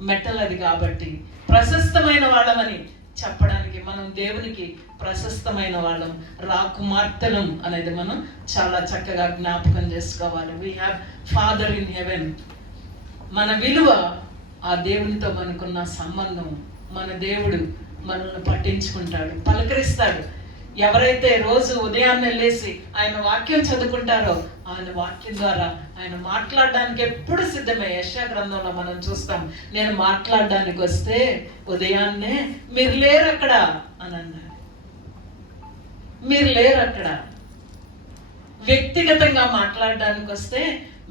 మెటల్. అది కాబట్టి ప్రశస్తమైన వాళ్ళమని చెప్పడానికి మనం దేవునికి ప్రశస్తమైన వాళ్ళం, రాకుమార్తెలం అనేది మనం చాలా చక్కగా జ్ఞాపకం చేసుకోవాలి. We have father in haven. మన విలువ ఆ దేవునితో మనకున్న సంబంధం. మన దేవుడు మనల్ని పట్టించుకుంటాడు, పలకరిస్తాడు. ఎవరైతే రోజు ఉదయాన్నే లేచి ఆయన వాక్యం చదువుకుంటారో ఆయన వాక్యం ద్వారా ఆయన మాట్లాడడానికి ఎప్పుడు సిద్ధమే. యెషయా గ్రంథంలో మనం చూస్తాం, నేను మాట్లాడడానికి వస్తే ఉదయాన్నే మీరు లేరు అక్కడ అని అన్నాడు. మీరు లేరు అక్కడ. వ్యక్తిగతంగా మాట్లాడడానికి వస్తే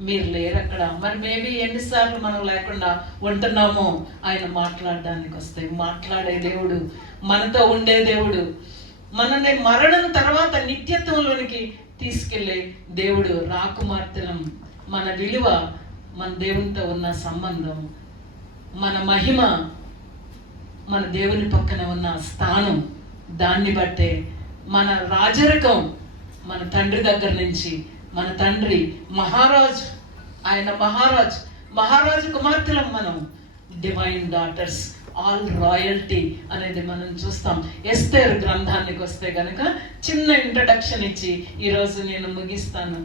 మీరు లేరు అక్కడ. మరి మేబీ ఎన్నిసార్లు మనం లేకుండా ఉంటున్నామో ఆయన మాట్లాడడానికి వస్తే. మాట్లాడే దేవుడు, మనతో ఉండే దేవుడు, మనల్ని మరణం తర్వాత నిత్యత్వంలోనికి తీసుకెళ్లే దేవుడు. రాకుమార్తెలం. మన విలువ, మన దేవునితో ఉన్న సంబంధం, మన మహిమ, మన దేవుని పక్కన ఉన్న స్థానం, దాన్ని బట్టే మన రాజరికం మన తండ్రి దగ్గర నుంచి. మన తండ్రి మహారాజు, ఆయన మహారాజు కుమార్తెలం మనం. డివైన్ డాటర్స్, ఆల్ రాయల్టీ అనేది మనం చూస్తాం. ఎస్తేరు గ్రంథానికి వస్తే గనక చిన్న ఇంట్రడక్షన్ ఇచ్చి ఈరోజు నేను ముగిస్తాను.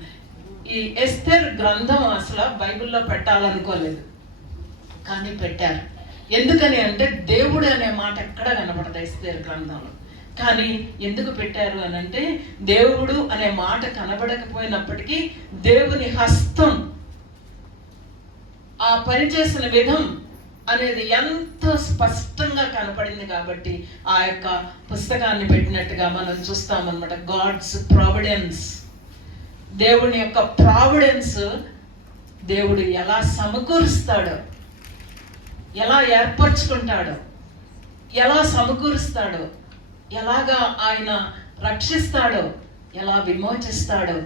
ఈ ఎస్తేరు గ్రంథం అసలు బైబిల్లో పెట్టాలనుకోలేదు, కానీ పెట్టారు. ఎందుకని అంటే దేవుడు అనే మాట ఎక్కడ కనపడదు ఎస్తేరు గ్రంథంలో. కానీ ఎందుకు పెట్టారు అని అంటే దేవుడు అనే మాట కనబడకపోయినప్పటికీ దేవుని హస్తం, ఆ పనిచేసిన విధం అనేది ఎంతో స్పష్టంగా కనపడింది కాబట్టి ఆ యొక్క పుస్తకాన్ని పెట్టినట్టుగా మనం చూస్తామన్నమాట. గాడ్స్ ప్రావిడెన్స్, దేవుని యొక్క ప్రావిడెన్స్, దేవుడు ఎలా సమకూరుస్తాడో, ఎలా ఏర్పరచుకుంటాడో, ఎలా సమకూరుస్తాడో, ఎలాగా ఆయన రక్షిస్తాడో, ఎలా విమోచిస్తాడో,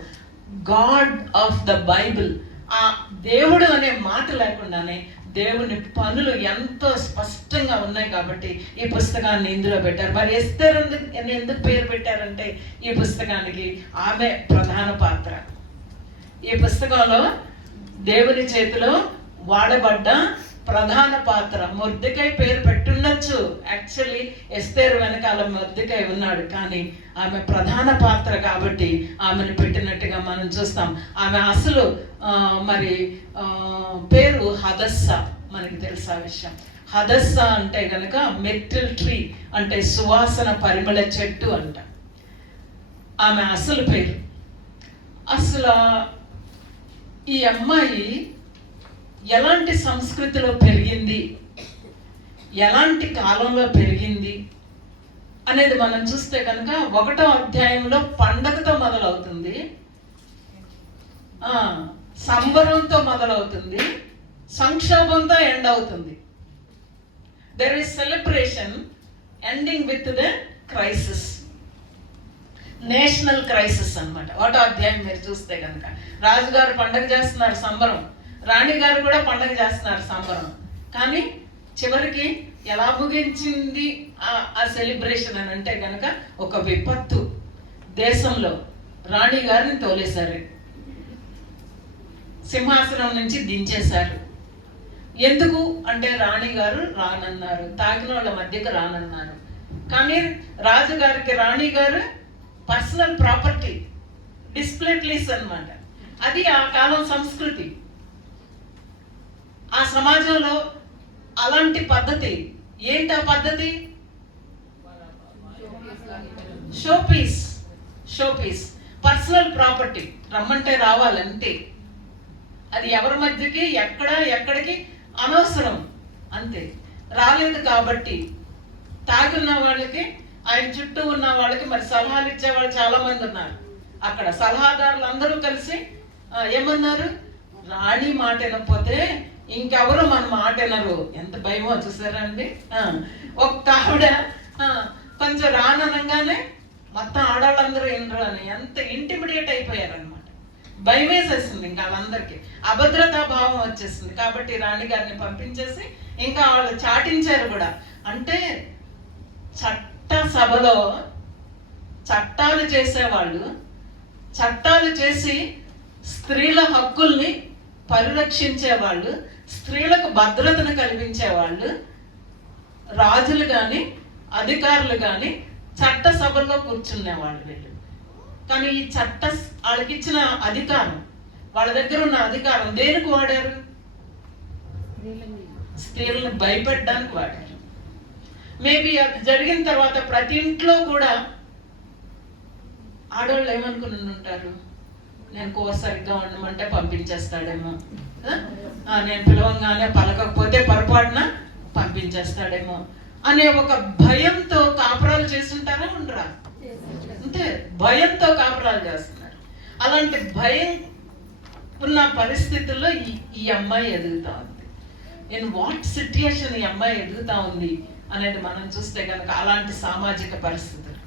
గాడ్ ఆఫ్ ద బైబిల్, ఆ దేవుడు అనే మాట లేకుండానే దేవుని పనులు ఎంతో స్పష్టంగా ఉన్నాయి కాబట్టి ఈ పుస్తకాన్ని ఇందులో పెట్టారు. మరి ఎస్తేర్ ఎందుకు పేరు పెట్టారంటే ఈ పుస్తకానికి ఆమె ప్రధాన పాత్ర. ఈ పుస్తకంలో దేవుని చేతిలో వాడబడ్డ ప్రధాన పాత్ర. మొర్దెకై పేరు పెట్టుండొచ్చు, యాక్చువల్లీ ఎస్తేర్ వెనకాల మొర్దెకై ఉన్నాడు, కానీ ఆమె ప్రధాన పాత్ర కాబట్టి ఆమెను పెట్టినట్టుగా మనం చూస్తాం. ఆమె అసలు మరి పేరు హదస్సా, మనకి తెలుసు ఆ విషయం. హదస్సా అంటే గనక మెర్టిల్ ట్రీ, అంటే సువాసన పరిమళ చెట్టు అంట ఆమె అసలు పేరు. అసలు ఈ అమ్మాయి ఎలాంటి సంస్కృతిలో పెరిగింది, ఎలాంటి కాలంలో పెరిగింది అనేది మనం చూస్తే కనుక 1వ అధ్యాయంలో పండగతో మొదలవుతుంది, సంబరంతో మొదలవుతుంది, సంక్షోభంతో ఎండ్ అవుతుంది. There is celebration ending with the crisis, national crisis అన్నమాట. 1వ అధ్యాయం మీరు చూస్తే కనుక రాజుగారు పండగ చేస్తున్నారు, సంబరం. రాణి గారు కూడా పండగ చేస్తున్నారు, సంబరం. కానీ చివరికి ఎలా ముగించింది ఆ సెలబ్రేషన్ అని అంటే కనుక ఒక విపత్తు. దేశంలో రాణి గారిని తోలేశారు, సింహాసనం నుంచి దించేశారు. ఎందుకు అంటే రాణి గారు రానన్నారు, తాగిన వాళ్ళ మధ్యకు రానన్నారు. కానీ రాజుగారికి రాణి గారు పర్సనల్ ప్రాపర్టీ, డిస్ప్లే ప్లేస్ అన్నమాట. అది ఆ కాలం సంస్కృతి. ఆ సమాజంలో అలాంటి పద్ధతి. ఏంటి ఆ పద్ధతి? Showpiece, personal property. రమ్మంటే రావాలంతే. అది ఎవరి మధ్యకి ఎక్కడికి అనవసరం, అంతే. రాలేదు కాబట్టి తాగున్న వాళ్ళకి, ఆయన చుట్టూ ఉన్న వాళ్ళకి మరి సలహాలు ఇచ్చే వాళ్ళు చాలా మంది ఉన్నారు. అక్కడ సలహాదారులు అందరూ కలిసి ఏమన్నారు, రాణి మాట వినకపోతే ఇంకెవరు మన మాట వినరు. ఎంత భయమో చూసారా అండి. ఒక్క ఆవిడ కొంచెం రాననగానే మొత్తం ఆడవాళ్ళందరూ వినరు అని ఎంత ఇంటిమిడియేట్ అయిపోయారనమాట. భయం వేసేసింది ఇంకా వాళ్ళందరికీ, అభద్రతా భావం వచ్చేసింది. కాబట్టి రాణి గారిని పంపించేసి ఇంకా వాళ్ళు చాటించారు కూడా. అంటే చట్ట సభలో చట్టాలు చేసేవాళ్ళు, చట్టాలు చేసి స్త్రీల హక్కుల్ని పరిరక్షించేవాళ్ళు, స్త్రీలకు భద్రతను కల్పించేవాళ్ళు, రాజులు కానీ అధికారులు కానీ చట్ట సభల్లో కూర్చునేవాళ్ళు వీళ్ళు. కానీ ఈ వాళ్ళకి ఇచ్చిన అధికారం, వాళ్ళ దగ్గర ఉన్న అధికారం దేనికి వాడారు? స్త్రీలను భయపెట్టడానికి వాడారు. మేబీ అది జరిగిన తర్వాత ప్రతి ఇంట్లో కూడా ఆడవాళ్ళు ఏమనుకుని ఉంటారు, నేను కూర సరిగ్గా ఉండమంటే పంపించేస్తాడేమో, నేను పిలవంగానే పలకకపోతే పొరపాటున పంపించేస్తాడేమో అనే ఒక భయంతో కాపురాలు చేస్తుంటారా ఉండరా? అంతే, భయంతో కాపురాలు చేస్తున్నారు. అలాంటి భయం ఉన్న పరిస్థితుల్లో ఈ అమ్మాయి ఎదుగుతా ఉంది. ఇన్ వాట్ సిట్యుయేషన్ ఈ అమ్మాయి ఎదుగుతా ఉంది అనేది మనం చూస్తే కనుక అలాంటి సామాజిక పరిస్థితులు,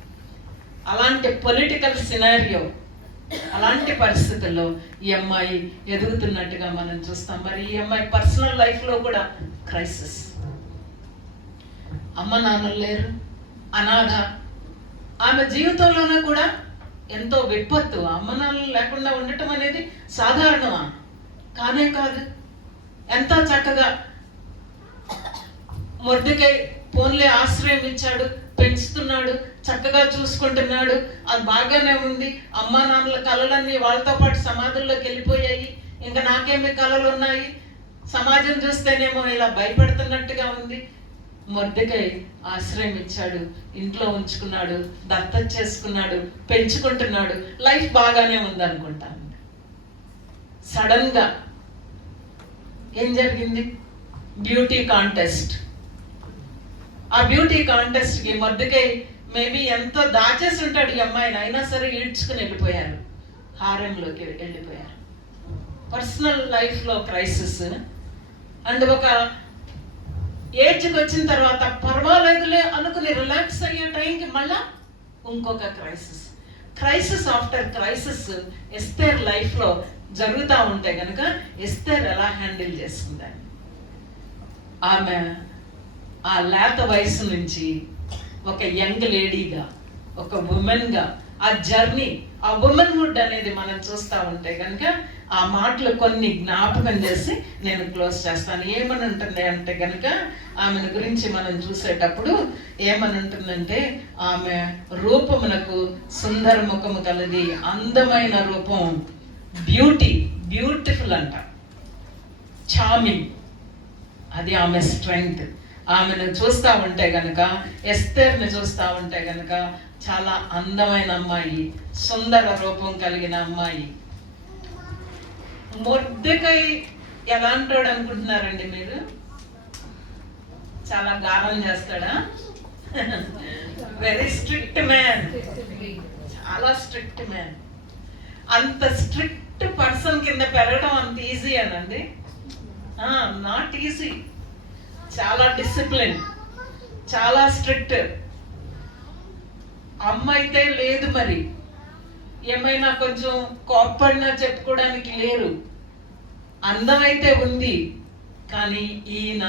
అలాంటి పొలిటికల్ సినారియో, అలాంటి పరిస్థితుల్లో ఈ అమ్మాయి ఎదుగుతున్నట్టుగా మనం చూస్తాం. మరి ఈ అమ్మాయి పర్సనల్ లైఫ్లో కూడా క్రైసిస్. అమ్మ నాన్నలు లేరు, అనాథ. ఆమె జీవితంలోనే కూడా ఎంతో విపత్తు. అమ్మ నాన్నలు లేకుండా ఉండటం అనేది సాధారణమా? కానే కాదు. ఎంతో చక్కగా మొర్దెకై పోన్లే ఆశ్రయం ఇచ్చాడు, పెంచుతున్నాడు, చక్కగా చూసుకుంటున్నాడు, అది బాగానే ఉంది. అమ్మా నాన్నల కళలన్నీ వాళ్ళతో పాటు సమాధుల్లోకి వెళ్ళిపోయాయి. ఇంకా నాకేమి కళలు ఉన్నాయి, సమాజం చూస్తేనేమో ఇలా భయపెడుతున్నట్టుగా ఉంది. మొర్దెకై ఆశ్రయం ఇచ్చాడు, ఇంట్లో ఉంచుకున్నాడు, దత్తత చేసుకున్నాడు, పెంచుకుంటున్నాడు, లైఫ్ బాగానే ఉందనుకుంటాను. సడన్ గా ఏం జరిగింది? Beauty contest. ఆ బ్యూటీ కాంటెస్ట్ కి మొర్దెకై మేబీ ఎంతో దాచేసి ఉంటాడు ఈ అమ్మాయిని, అయినా సరే ఈడ్చుకుని వెళ్ళిపోయారు, హారెంలోకి వెళ్ళిపోయారు. పర్సనల్ లైఫ్ లో క్రైసిస్. అండ్ ఒక ఏజ్కి వచ్చిన తర్వాత పర్వాలేదులే అనుకుని రిలాక్స్ అయ్యే టైంకి మళ్ళా ఇంకొక క్రైసిస్ ఆఫ్టర్ క్రైసిస్ ఎస్తేర్ లైఫ్లో జరుగుతూ ఉంటే కనుక ఎస్తేర్ ఎలా హ్యాండిల్ చేస్తుందని. ఆమె ఆ లేత వయసు నుంచి ఒక యంగ్ లేడీగా, ఒక ఉమెన్గా ఆ జర్నీ, ఆ ఉమెన్హుడ్ అనేది మనం చూస్తూ ఉంటే కనుక ఆ మాటలు కొన్ని జ్ఞాపకం చేసి నేను క్లోజ్ చేస్తాను. ఏమని ఉంటుంది అంటే కనుక ఆమెను గురించి మనం చూసేటప్పుడు ఏమని ఉంటుందంటే, ఆమె రూపమునకు సుందర ముఖము కలది, అందమైన రూపం, బ్యూటిఫుల్ అంట, చార్మింగ్, అది ఆమె స్ట్రెంగ్త్. ఆమెను చూస్తూ ఉంటే కనుక, ఎస్తేర్ని చూస్తూ ఉంటే కనుక చాలా అందమైన అమ్మాయి, సుందర రూపం కలిగిన అమ్మాయి. మొర్దెకై ఎలాంటోడు అనుకుంటున్నారండి మీరు? చాలా గారం చేస్తాడా? వెరీ స్ట్రిక్ట్ మ్యాన్, చాలా స్ట్రిక్ట్ మ్యాన్. అంత స్ట్రిక్ట్ పర్సన్ కింద పెరగడం అంత ఈజీ అనండి? Not easy. చాలా డిసిప్లిన్, చాలా స్ట్రిక్ట్. అమ్మ అయితే లేదు, మరి ఏమైనా కొంచెం కోప్పడినా చెప్పుకోవడానికి లేరు. అందమైతే ఉంది, కానీ ఈయన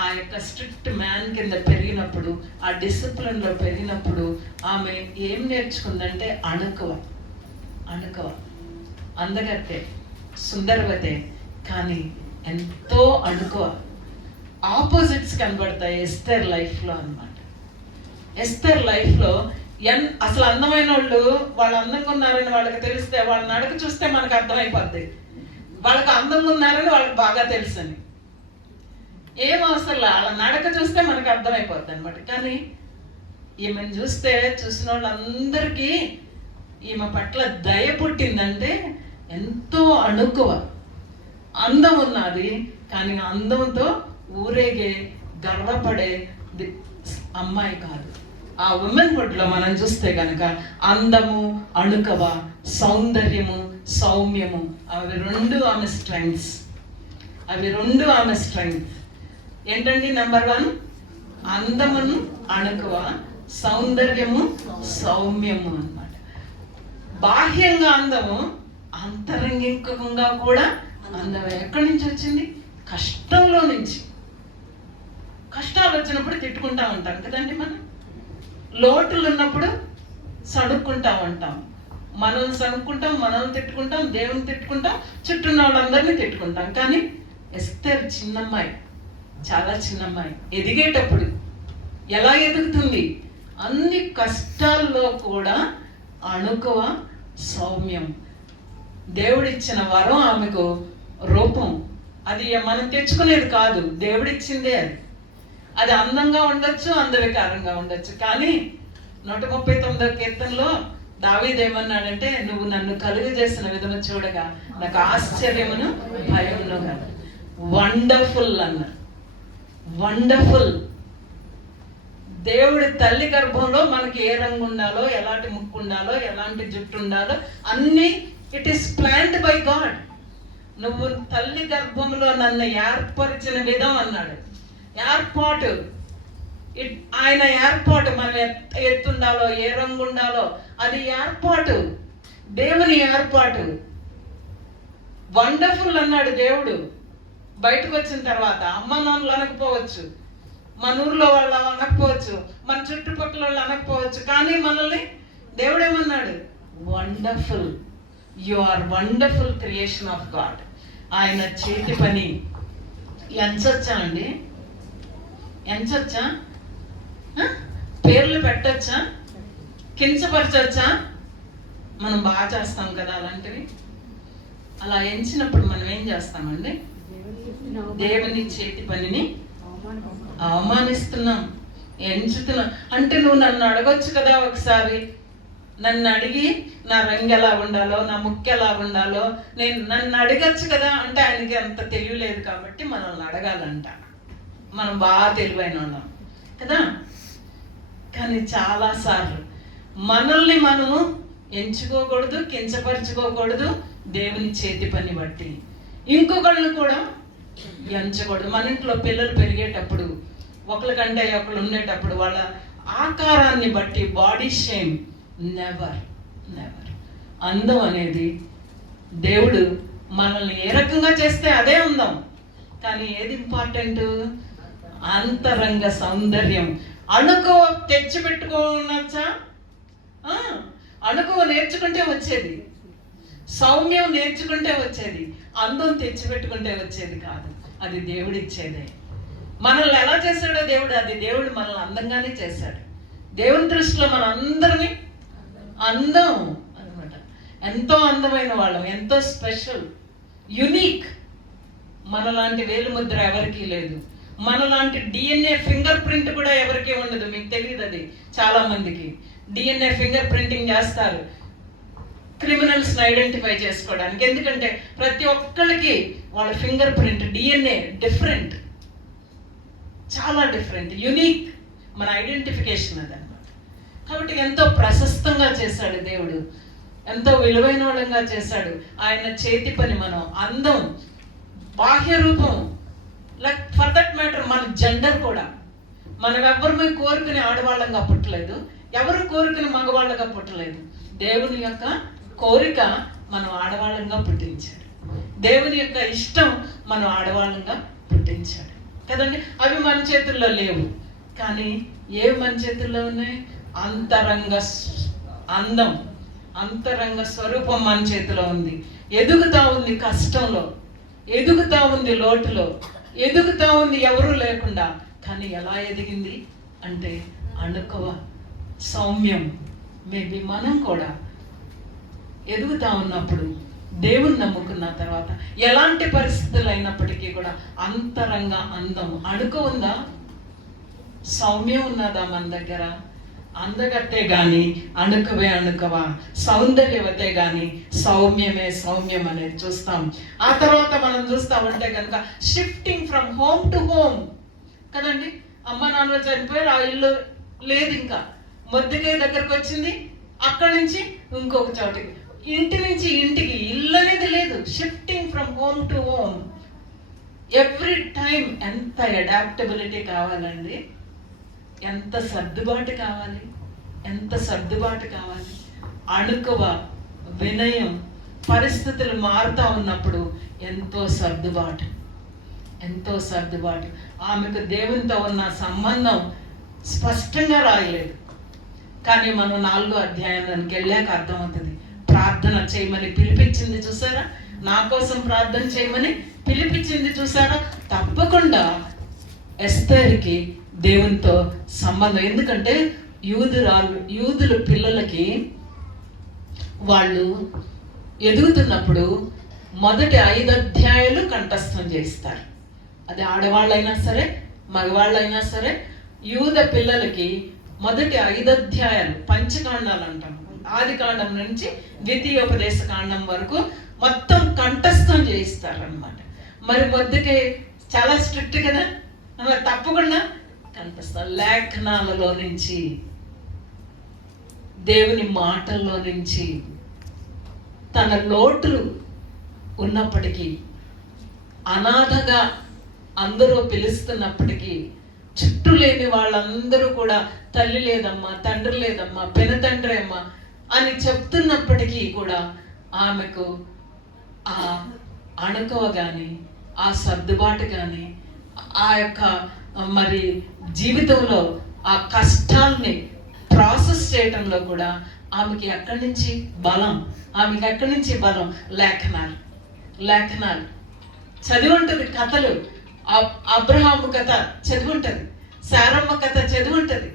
ఆ యొక్క స్ట్రిక్ట్ మ్యాన్ కింద పెరిగినప్పుడు, ఆ డిసిప్లిన్లో పెరిగినప్పుడు ఆమె ఏం నేర్చుకుందంటే అణుకువ. అందగత్తే, సుందరవతే, కానీ ఎంతో అణుకువ. ఆపోజిట్స్ కనబడతాయి ఎస్తేర్ లైఫ్లో అన్నమాట. ఎస్తేర్ లైఫ్లో అసలు అందమైన వాళ్ళు అందంగా ఉన్నారని వాళ్ళకి తెలిస్తే, వాళ్ళ నడక చూస్తే మనకు అర్థమైపోద్ది వాళ్ళకి అందంగా ఉన్నారని వాళ్ళకి బాగా తెలుసని. ఏం అవసరం, వాళ్ళ నడక చూస్తే మనకు అర్థమైపోద్ది అనమాట. కానీ ఈమెను చూసిన వాళ్ళందరికీ ఈమె పట్ల దయ పుట్టిందంటే ఎంతో అణుకువ. అందం ఉన్నది, కానీ అందంతో ఊరేగే, గర్వపడే అమ్మాయి కాదు. ఆ ఉమెన్హుడ్లో మనం చూస్తే కనుక అందము, అణుకవ, సౌందర్యము, సౌమ్యము, అవి రెండు ఆమె స్ట్రెంగ్స్. ఏంటండి? నెంబర్ 1 అందమును, అణుకవ, సౌందర్యము, సౌమ్యము అన్నమాట. బాహ్యంగా అందము, అంతరంగికంగా కూడా అందమే. ఎక్కడి నుంచి వచ్చింది? కష్టంలో నుంచి. కష్టాలు వచ్చినప్పుడు తిట్టుకుంటా ఉంటాం కదండి. మనం లోటులు ఉన్నప్పుడు సడుక్కుంటా ఉంటాం. మనం సడుక్కుంటాం, మనల్ని తిట్టుకుంటాం, దేవుని తిట్టుకుంటాం, చుట్టూ వాళ్ళందరినీ తిట్టుకుంటాం. కానీ ఎస్తేర్ చిన్నమ్మాయి, చాలా చిన్నమ్మాయి, ఎదిగేటప్పుడు ఎలా ఎదుగుతుంది? అన్ని కష్టాల్లో కూడా అణుకువ, సౌమ్యం. దేవుడిచ్చిన వరం ఆమెకు రూపం. అది మనం తెచ్చుకునేది కాదు, దేవుడిచ్చిందే. అది అందంగా ఉండొచ్చు, అందవికారంగా ఉండొచ్చు. కానీ 139వ కీర్తనలో దావీదు ఏమన్నాడంటే, నువ్వు నన్ను కలుగజేసిన విధము చూడగా నాకు ఆశ్చర్యమును భయమును కాదు. వండర్ఫుల్ అన్నారు. వండర్ఫుల్. దేవుడి తల్లి గర్భంలో మనకి ఏ రంగు ఉండాలో, ఎలాంటి ముక్కు ఉండాలో, ఎలాంటి జుట్టు ఉండాలో అన్నీ it is planned by God. నువ్వు తల్లి గర్భంలో నన్ను ఏర్పరిచిన విధం అన్నాడు. ఏర్పాటు, ఆయన ఏర్పాటు. మనం ఎత్తుండాలో, ఏ రంగు ఉండాలో, అది ఏర్పాటు, దేవుని ఏర్పాటు. వండర్ఫుల్ అన్నాడు దేవుడు. బయటకు వచ్చిన తర్వాత అమ్మ నాన్నలు అనకపోవచ్చు, మన ఊర్లో వాళ్ళు అనకపోవచ్చు, మన చుట్టుపక్కల వాళ్ళు అనకపోవచ్చు, కానీ మనల్ని దేవుడు ఏమన్నాడు? Wonderful. You are wonderful creation of God. ఆయన చేతి పని. ఎంచొచ్చా అండి? ఎంచొచ్చా? పేర్లు పెట్టొచ్చా? కించపరచొచ్చా? మనం బాగా చేస్తాం కదా అలాంటివి. అలా ఎంచినప్పుడు మనం ఏం చేస్తామండి? దేవుని చేతి పనిని అవమానిస్తున్నాం, ఎంచుతున్నాం. అంటే నువ్వు నన్ను అడగొచ్చు కదా ఒకసారి, నన్ను అడిగి నా రంగు ఎలా ఉండాలో, నా ముక్కు ఎలా ఉండాలో నన్ను అడగచ్చు కదా. అంటే ఆయనకి అంత తెలియలేదు కాబట్టి మనల్ని అడగాలంట. మనం బాగా తెలివైన వాళ్ళం కదా. కానీ చాలాసార్లు మనల్ని మనము ఎంచుకోకూడదు, కించపరచుకోకూడదు దేవుని చేతి పని బట్టి. ఇంకొకళ్ళు కూడా ఎంచకూడదు. మన ఇంట్లో పిల్లలు పెరిగేటప్పుడు, ఒకరికంటే ఒకళ్ళు ఉండేటప్పుడు వాళ్ళ ఆకారాన్ని బట్టి బాడీ షేమ్ నెవర్ నెవర్. అందం అనేది దేవుడు మనల్ని ఏ రకంగా చేస్తే అదే అందం. కానీ ఏది ఇంపార్టెంట్? అంతరంగ సౌందర్యం. అణుకో తెచ్చిపెట్టుకోనొచ్చా? అణుకో నేర్చుకుంటే వచ్చేది, సౌమ్యం నేర్చుకుంటే వచ్చేది, అందం తెచ్చిపెట్టుకుంటే వచ్చేది కాదు. అది దేవుడు ఇచ్చేదే. మనల్ని ఎలా చేశాడో దేవుడు, అది దేవుడు మనల్ని అందంగానే చేశాడు. దేవుని దృష్టిలో మన అందరినీ అందం అనమాట. ఎంతో అందమైన వాళ్ళం, ఎంతో స్పెషల్, యునిక్. మనలాంటి వేలుముద్ర ఎవరికీ లేదు. మనలాంటి డిఎన్ఏ ఫింగర్ ప్రింట్ కూడా ఎవరికీ ఉండదు. మీకు తెలియదు అది. చాలా మందికి డిఎన్ఏ ఫింగర్ ప్రింటింగ్ చేస్తారు క్రిమినల్స్ ఐడెంటిఫై చేసుకోవడానికి. ఎందుకంటే ప్రతి ఒక్కరికి వాళ్ళ ఫింగర్ ప్రింట్ డిఎన్ఏ డిఫరెంట్, చాలా డిఫరెంట్, యునిక్. మన ఐడెంటిఫికేషన్ అదనమాట. కాబట్టి ఎంతో ప్రశస్తంగా చేశాడు దేవుడు, ఎంతో విలువైన వాళ్ళంగా చేశాడు. ఆయన చేతి పని మనం అందం, బాహ్య రూపం, లైక్ ఫర్ దట్ మ్యాటర్ మన జెండర్ కూడా. మనం ఎవరిమై కోరుకుని ఆడవాళ్ళంగా పుట్టలేదు, ఎవరు కోరుకుని మగవాళ్ళగా పుట్టలేదు. దేవుని యొక్క కోరిక మనం ఆడవాళ్ళంగా పుట్టించాడు. దేవుని యొక్క ఇష్టం మనం ఆడవాళ్ళంగా పుట్టించాడు కదండి. అవి మన చేతుల్లో లేవు. కానీ ఏవి మన చేతుల్లో ఉన్నాయి? అంతరంగ అందం, అంతరంగ స్వరూపం మన చేతిలో ఉంది. ఎదుగుతా ఉంది కష్టంలో, ఎదుగుతా ఉంది లోటులో, ఎదుగుతా ఉంది ఎవరూ లేకుండా. కానీ ఎలా ఎదిగింది అంటే అణుకువ, సౌమ్యం. మేబీ మనం కూడా ఎదుగుతా ఉన్నప్పుడు దేవుని నమ్ముకున్న తర్వాత ఎలాంటి పరిస్థితులు అయినప్పటికీ కూడా అంతరంగ అందం. అణుకు ఉందా? సౌమ్యం ఉన్నదా మన దగ్గర? అందగట్టే గాని అణుకువే అణుకవా, సౌందర్యవతే గాని సౌమ్యమే సౌమ్యం అనేది చూస్తాం. ఆ తర్వాత మనం చూస్తామంటే కనుక shifting from home to home కదండి. అమ్మ నాన్న చనిపోయారు, ఆ ఇల్లు లేదు, ఇంకా మొద్దుకాయ దగ్గరకు వచ్చింది, అక్కడి నుంచి ఇంకొక చోటికి, ఇంటి నుంచి ఇంటికి. ఇల్లు అనేది లేదు. Shifting from home to home. Every time ఎంత అడాప్టబిలిటీ కావాలండి, ఎంత సర్దుబాటు కావాలి, ఎంత సర్దుబాటు కావాలి. అణుకువ, వినయం. పరిస్థితులు మారుతూ ఉన్నప్పుడు ఎంతో సర్దుబాటు, ఎంతో సర్దుబాటు. ఆమెకు దేవునితో ఉన్న సంబంధం స్పష్టంగా రాయలేదు. కానీ మనం 4వ అధ్యాయంలోకి వెళ్ళాక అర్థమవుతుంది. ప్రార్థన చేయమని పిలిపించింది చూసారా? నా కోసం ప్రార్థన చేయమని పిలిపించింది చూసారా? తప్పకుండా ఎస్తేరుకి దేవునితో సంబంధం. ఎందుకంటే యూదుల పిల్లలకి వాళ్ళు ఎదుగుతున్నప్పుడు మొదటి 5 అధ్యాయాలు కంఠస్థం చేస్తారు. అది ఆడవాళ్ళైనా సరే మగవాళ్ళైనా సరే. యూద పిల్లలకి మొదటి 5 అధ్యాయాలు, పంచకాండాలు అంటాం, ఆది కాండం నుంచి ద్వితీయోపదేశ కాండం వరకు మొత్తం కంఠస్థం చేయిస్తారనమాట. మరి మొద్దుకే చాలా స్ట్రిక్ట్ కదా, తప్పకుండా కంఠస్థం. లేఖనాలలో నుంచి, దేవుని మాటల్లో నుంచి, తన లోటులు ఉన్నప్పటికీ, అనాథగా అందరూ పిలుస్తున్నప్పటికీ, చుట్టూ లేని వాళ్ళందరూ కూడా తల్లి లేదమ్మా, తండ్రి లేదమ్మా, పెనతండ్రి అమ్మా అని చెప్తున్నప్పటికీ కూడా ఆమెకు ఆ అణుకువ కానీ, ఆ సర్దుబాటు కానీ, ఆ యొక్క మరి జీవితంలో ఆ కష్టాల్ని ప్రాసెస్ చేయడంలో కూడా ఆమెకి ఎక్కడి నుంచి బలం, ఆమెకి ఎక్కడి నుంచి బలం? లేఖనాలు, లేఖనాలు చదివి ఉంటుంది. కథలు, అబ్రహాము కథ చదివి ఉంటుంది, శారమ్మ కథ చదివి ఉంటుంది,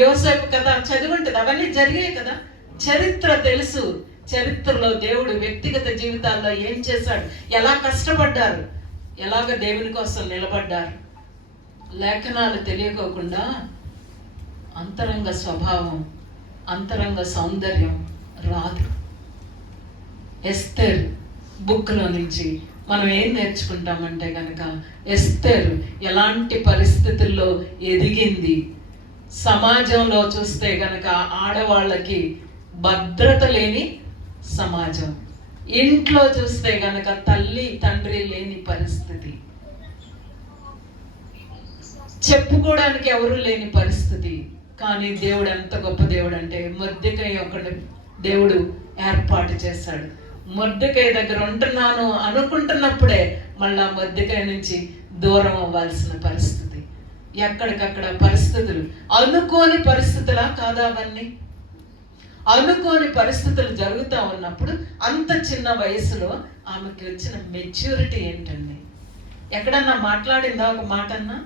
యోసేపు కథ చదివి ఉంటుంది. అవన్నీ జరిగాయి కదా. చరిత్ర తెలుసు. చరిత్రలో దేవుడు వ్యక్తిగత జీవితాల్లో ఏం చేశాడు, ఎలా కష్టపడ్డారు, ఎలాగ దేవుని కోసం నిలబడ్డారు. లేఖనాలు తెలియకోకుండా అంతరంగ స్వభావం, అంతరంగ సౌందర్యం రాదు. ఎస్తేర్ బుక్లో నుంచి మనం ఏం నేర్చుకుంటామంటే కనుక, ఎస్తేర్ ఎలాంటి పరిస్థితుల్లో ఎదిగింది. సమాజంలో చూస్తే కనుక ఆడవాళ్ళకి భద్రత లేని సమాజం, ఇంట్లో చూస్తే కనుక తల్లి తండ్రి లేని పరిస్థితి. చెప్పుకోవడానికి ఎవరు లేని పరిస్థితి. కానీ దేవుడు ఎంత గొప్ప దేవుడు అంటే మొర్దెకై ఒకడు దేవుడు ఏర్పాటు చేశాడు. మొర్దెకై దగ్గర ఉంటున్నాను అనుకుంటున్నప్పుడే మళ్ళా మొర్దెకై నుంచి దూరం అవ్వాల్సిన పరిస్థితి. ఎక్కడికక్కడ పరిస్థితులు, అనుకోని పరిస్థితులా కాదా అవన్నీ? అనుకోని పరిస్థితులు జరుగుతూ ఉన్నప్పుడు అంత చిన్న వయసులో ఆమెకి వచ్చిన మెచ్యూరిటీ ఏంటండి? ఎక్కడన్నా మాట్లాడిందా? ఒక మాట అన్నా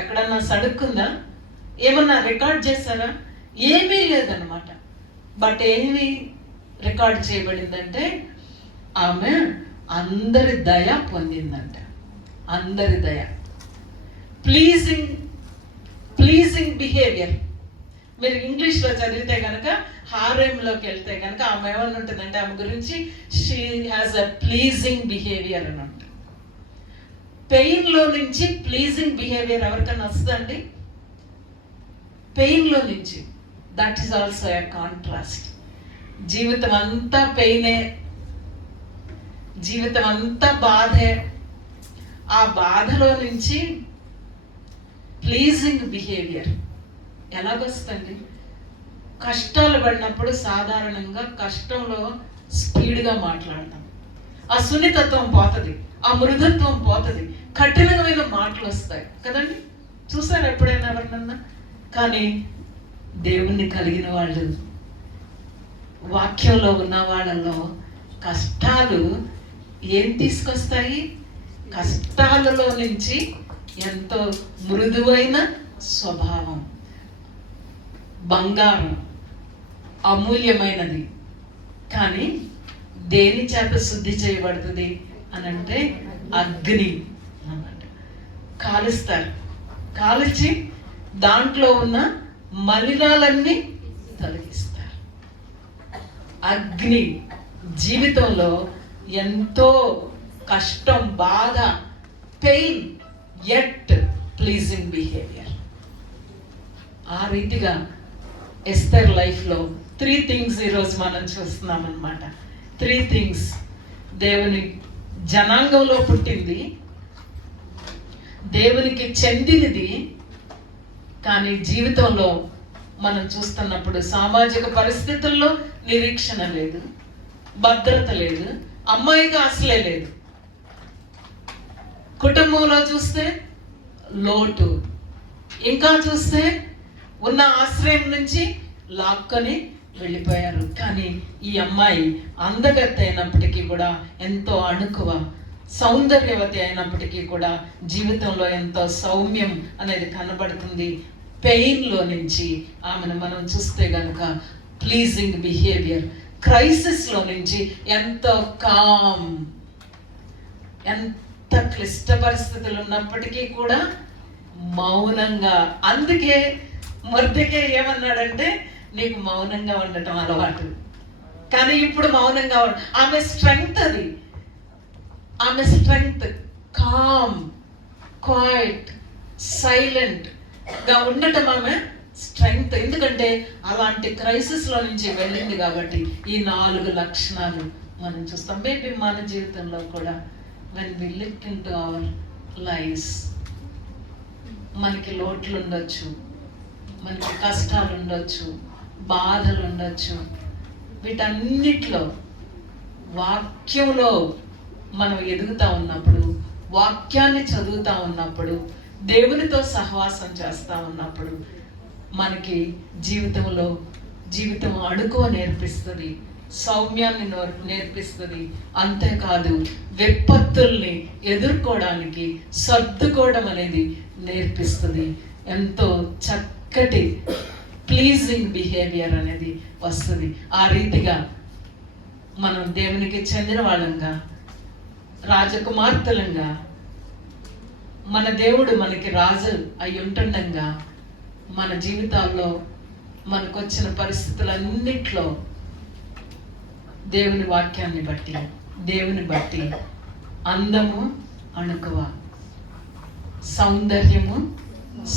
ఎక్కడన్నా సడుక్కుందా? ఏమన్నా రికార్డ్ చేశారా? ఏమీ లేదన్నమాట. బట్ ఏమి రికార్డ్ చేయబడిందంటే ఆమె అందరి దయ పొందిందంట. అందరి దయ, ప్లీజింగ్ బిహేవియర్. మీరు ఇంగ్లీష్లో చదివితే కనుక, హారెంలోకి వెళ్తే కనుక ఆమె ఏమని ఉంటుందంటే ఆమె గురించి she has a pleasing behaviour అని ఉంటుంది. పెయిన్లో నుంచి ప్లీజింగ్ బిహేవియర్ ఎవరికైనా వస్తుందండి? పెయిన్లో నుంచి. That is also a contrast. జీవితం అంతా పెయినే, జీవితం అంతా బాధే. ఆ బాధలో నుంచి ప్లీజింగ్ బిహేవియర్ ఎలాగొస్తుంది? కష్టాలు పడినప్పుడు సాధారణంగా కష్టంలో స్పీడ్గా మాట్లాడతాం. ఆ సున్నితత్వం పోతుంది, ఆ మృదుత్వం పోతుంది, కఠినమైన మాటలు వస్తాయి కదండి. చూసారు ఎప్పుడైనా ఎవరినన్నా? కానీ దేవుణ్ణి కలిగిన వాళ్ళు, వాక్యంలో ఉన్న వాళ్ళలో కష్టాలు ఏం తీసుకొస్తాయి? కష్టాలలో నుంచి ఎంతో మృదువైన స్వభావం, బంగారం, అమూల్యమైనది. కానీ దేని చేత శుద్ధి చేయబడుతుంది అని అంటే అగ్ని అన్నమాట. కాలుస్తారు, కాల్చి దాంట్లో ఉన్న మలినాలన్నీ తొలగిస్తారు. అగ్ని జీవితంలో ఎంతో కష్టం, బాధ, పెయిన్, యట్ ప్లీజింగ్ బిహేవియర్. ఆ రీతిగా ఎస్తర్ లైఫ్లో 3 things ఈరోజు మనం చూస్తున్నాం అన్నమాట. 3 things. దేవుని జనాంగంలో పుట్టింది, దేవునికి చెందినది, కానీ జీవితంలో మనం చూస్తున్నప్పుడు సామాజిక పరిస్థితుల్లో నిరీక్షణ లేదు, భద్రత లేదు, అమ్మాయిగా అసలే లేదు. కుటుంబంలో చూస్తే లోటు, ఇంకా చూస్తే ఉన్న ఆశ్రయం నుంచి లాక్కొని వెళ్ళిపోయారు. కానీ ఈ అమ్మాయి అందగత్తె అయినప్పటికీ కూడా, ఎంతో అణుకువ, సౌందర్యవతి అయినప్పటికీ కూడా జీవితంలో ఎంతో సౌమ్యం అనేది కనబడుతుంది. పెయిన్లో నుంచి ఆమెను మనం చూస్తే కనుక ప్లీజింగ్ బిహేవియర్. క్రైసిస్లో నుంచి ఎంతో కామ్, ఎంత క్లిష్ట పరిస్థితులు ఉన్నప్పటికీ కూడా మౌనంగా. అందుకే మొర్దెకై ఏమన్నాడంటే, నీకు మౌనంగా ఉండటం అలవాటు, కానీ ఇప్పుడు మౌనంగా ఆమె స్ట్రెంగ్త్ అది. ఆమె స్ట్రెంగ్త్ కామ్, క్వైట్, సైలెంట్గా ఉండటం ఆమె స్ట్రెంగ్త్. ఎందుకంటే అలాంటి క్రైసిస్లో నుంచి వెళ్ళింది కాబట్టి ఈ 4 లక్షణాలు మనం చూస్తాం. మేబీ మన జీవితంలో కూడా when we look into our lifes, మనకి లోట్లు ఉండొచ్చు, మనకి కష్టాలు ఉండొచ్చు, బాధలు ఉండొచ్చు. వీటన్నిటిలో వాక్యంలో మనం ఎదుగుతూ ఉన్నప్పుడు, వాక్యాన్ని చదువుతూ ఉన్నప్పుడు, దేవునితో సహవాసం చేస్తూ ఉన్నప్పుడు మనకి జీవితం అడుకో నేర్పిస్తుంది, సౌమ్యాన్ని నేర్పిస్తుంది. అంతేకాదు విపత్తుల్ని ఎదుర్కోవడానికి సర్దుకోవడం అనేది నేర్పిస్తుంది. ఎంతో చక్కటి ప్లీజింగ్ బిహేవియర్ అనేది వస్తుంది. ఆ రీతిగా మనం దేవునికి చెందిన వాళ్ళంగా, రాజకుమార్తెలంగా, మన దేవుడు మనకి రాజు అయి ఉంటుండగా మన జీవితాల్లో మనకు వచ్చిన పరిస్థితులన్నిట్లో దేవుని వాక్యాన్ని బట్టి, దేవుని బట్టి అందము, అణుకువ, సౌందర్యము,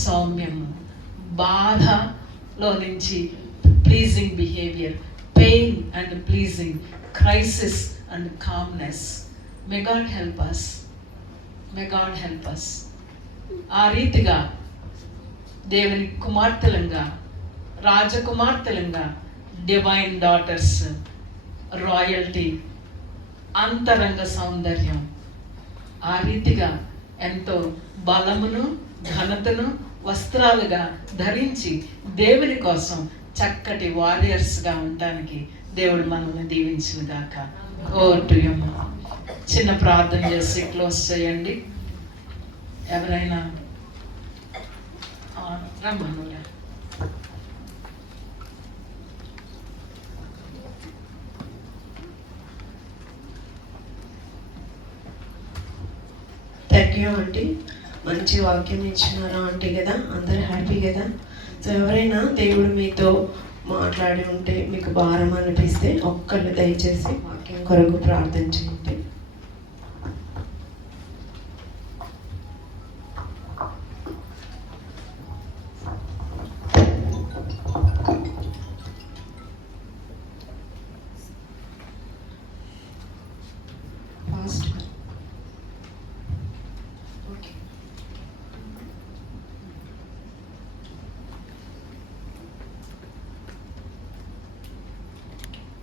సౌమ్యము, బాధలో నుంచి pleasing behaviour, pain and pleasing, crisis and calmness. May God help us. May God help us. ఆ రీతిగా దేవుని కుమార్తెలంగా, రాజకుమార్తెలంగా, డివైన్ డాటర్స్, రాయల్టీ, అంతరంగ సౌందర్యం, ఆ రీతిగా ఎంతో బలమును ఘనతను వస్త్రాలుగా ధరించి దేవుని కోసం చక్కటి వారియర్స్గా ఉండడానికి దేవుడు మనల్ని దీవించిన గాక. To you. చిన్న ప్రార్థన చేసి క్లోజ్ చేయండి. ఎవరైనా రమ్మనురా. Thank you aunty. మంచి వాక్యం ఇచ్చినారు ఆంటీ కదా, అందరూ హ్యాపీ కదా. సో ఎవరైనా దేవుడు మీతో మాట్లాడి ఉంటే మీకు భారం అనిపిస్తే ఒక్కళ్ళు దయచేసి వాక్యం కొరకు ప్రార్థన చేయండి.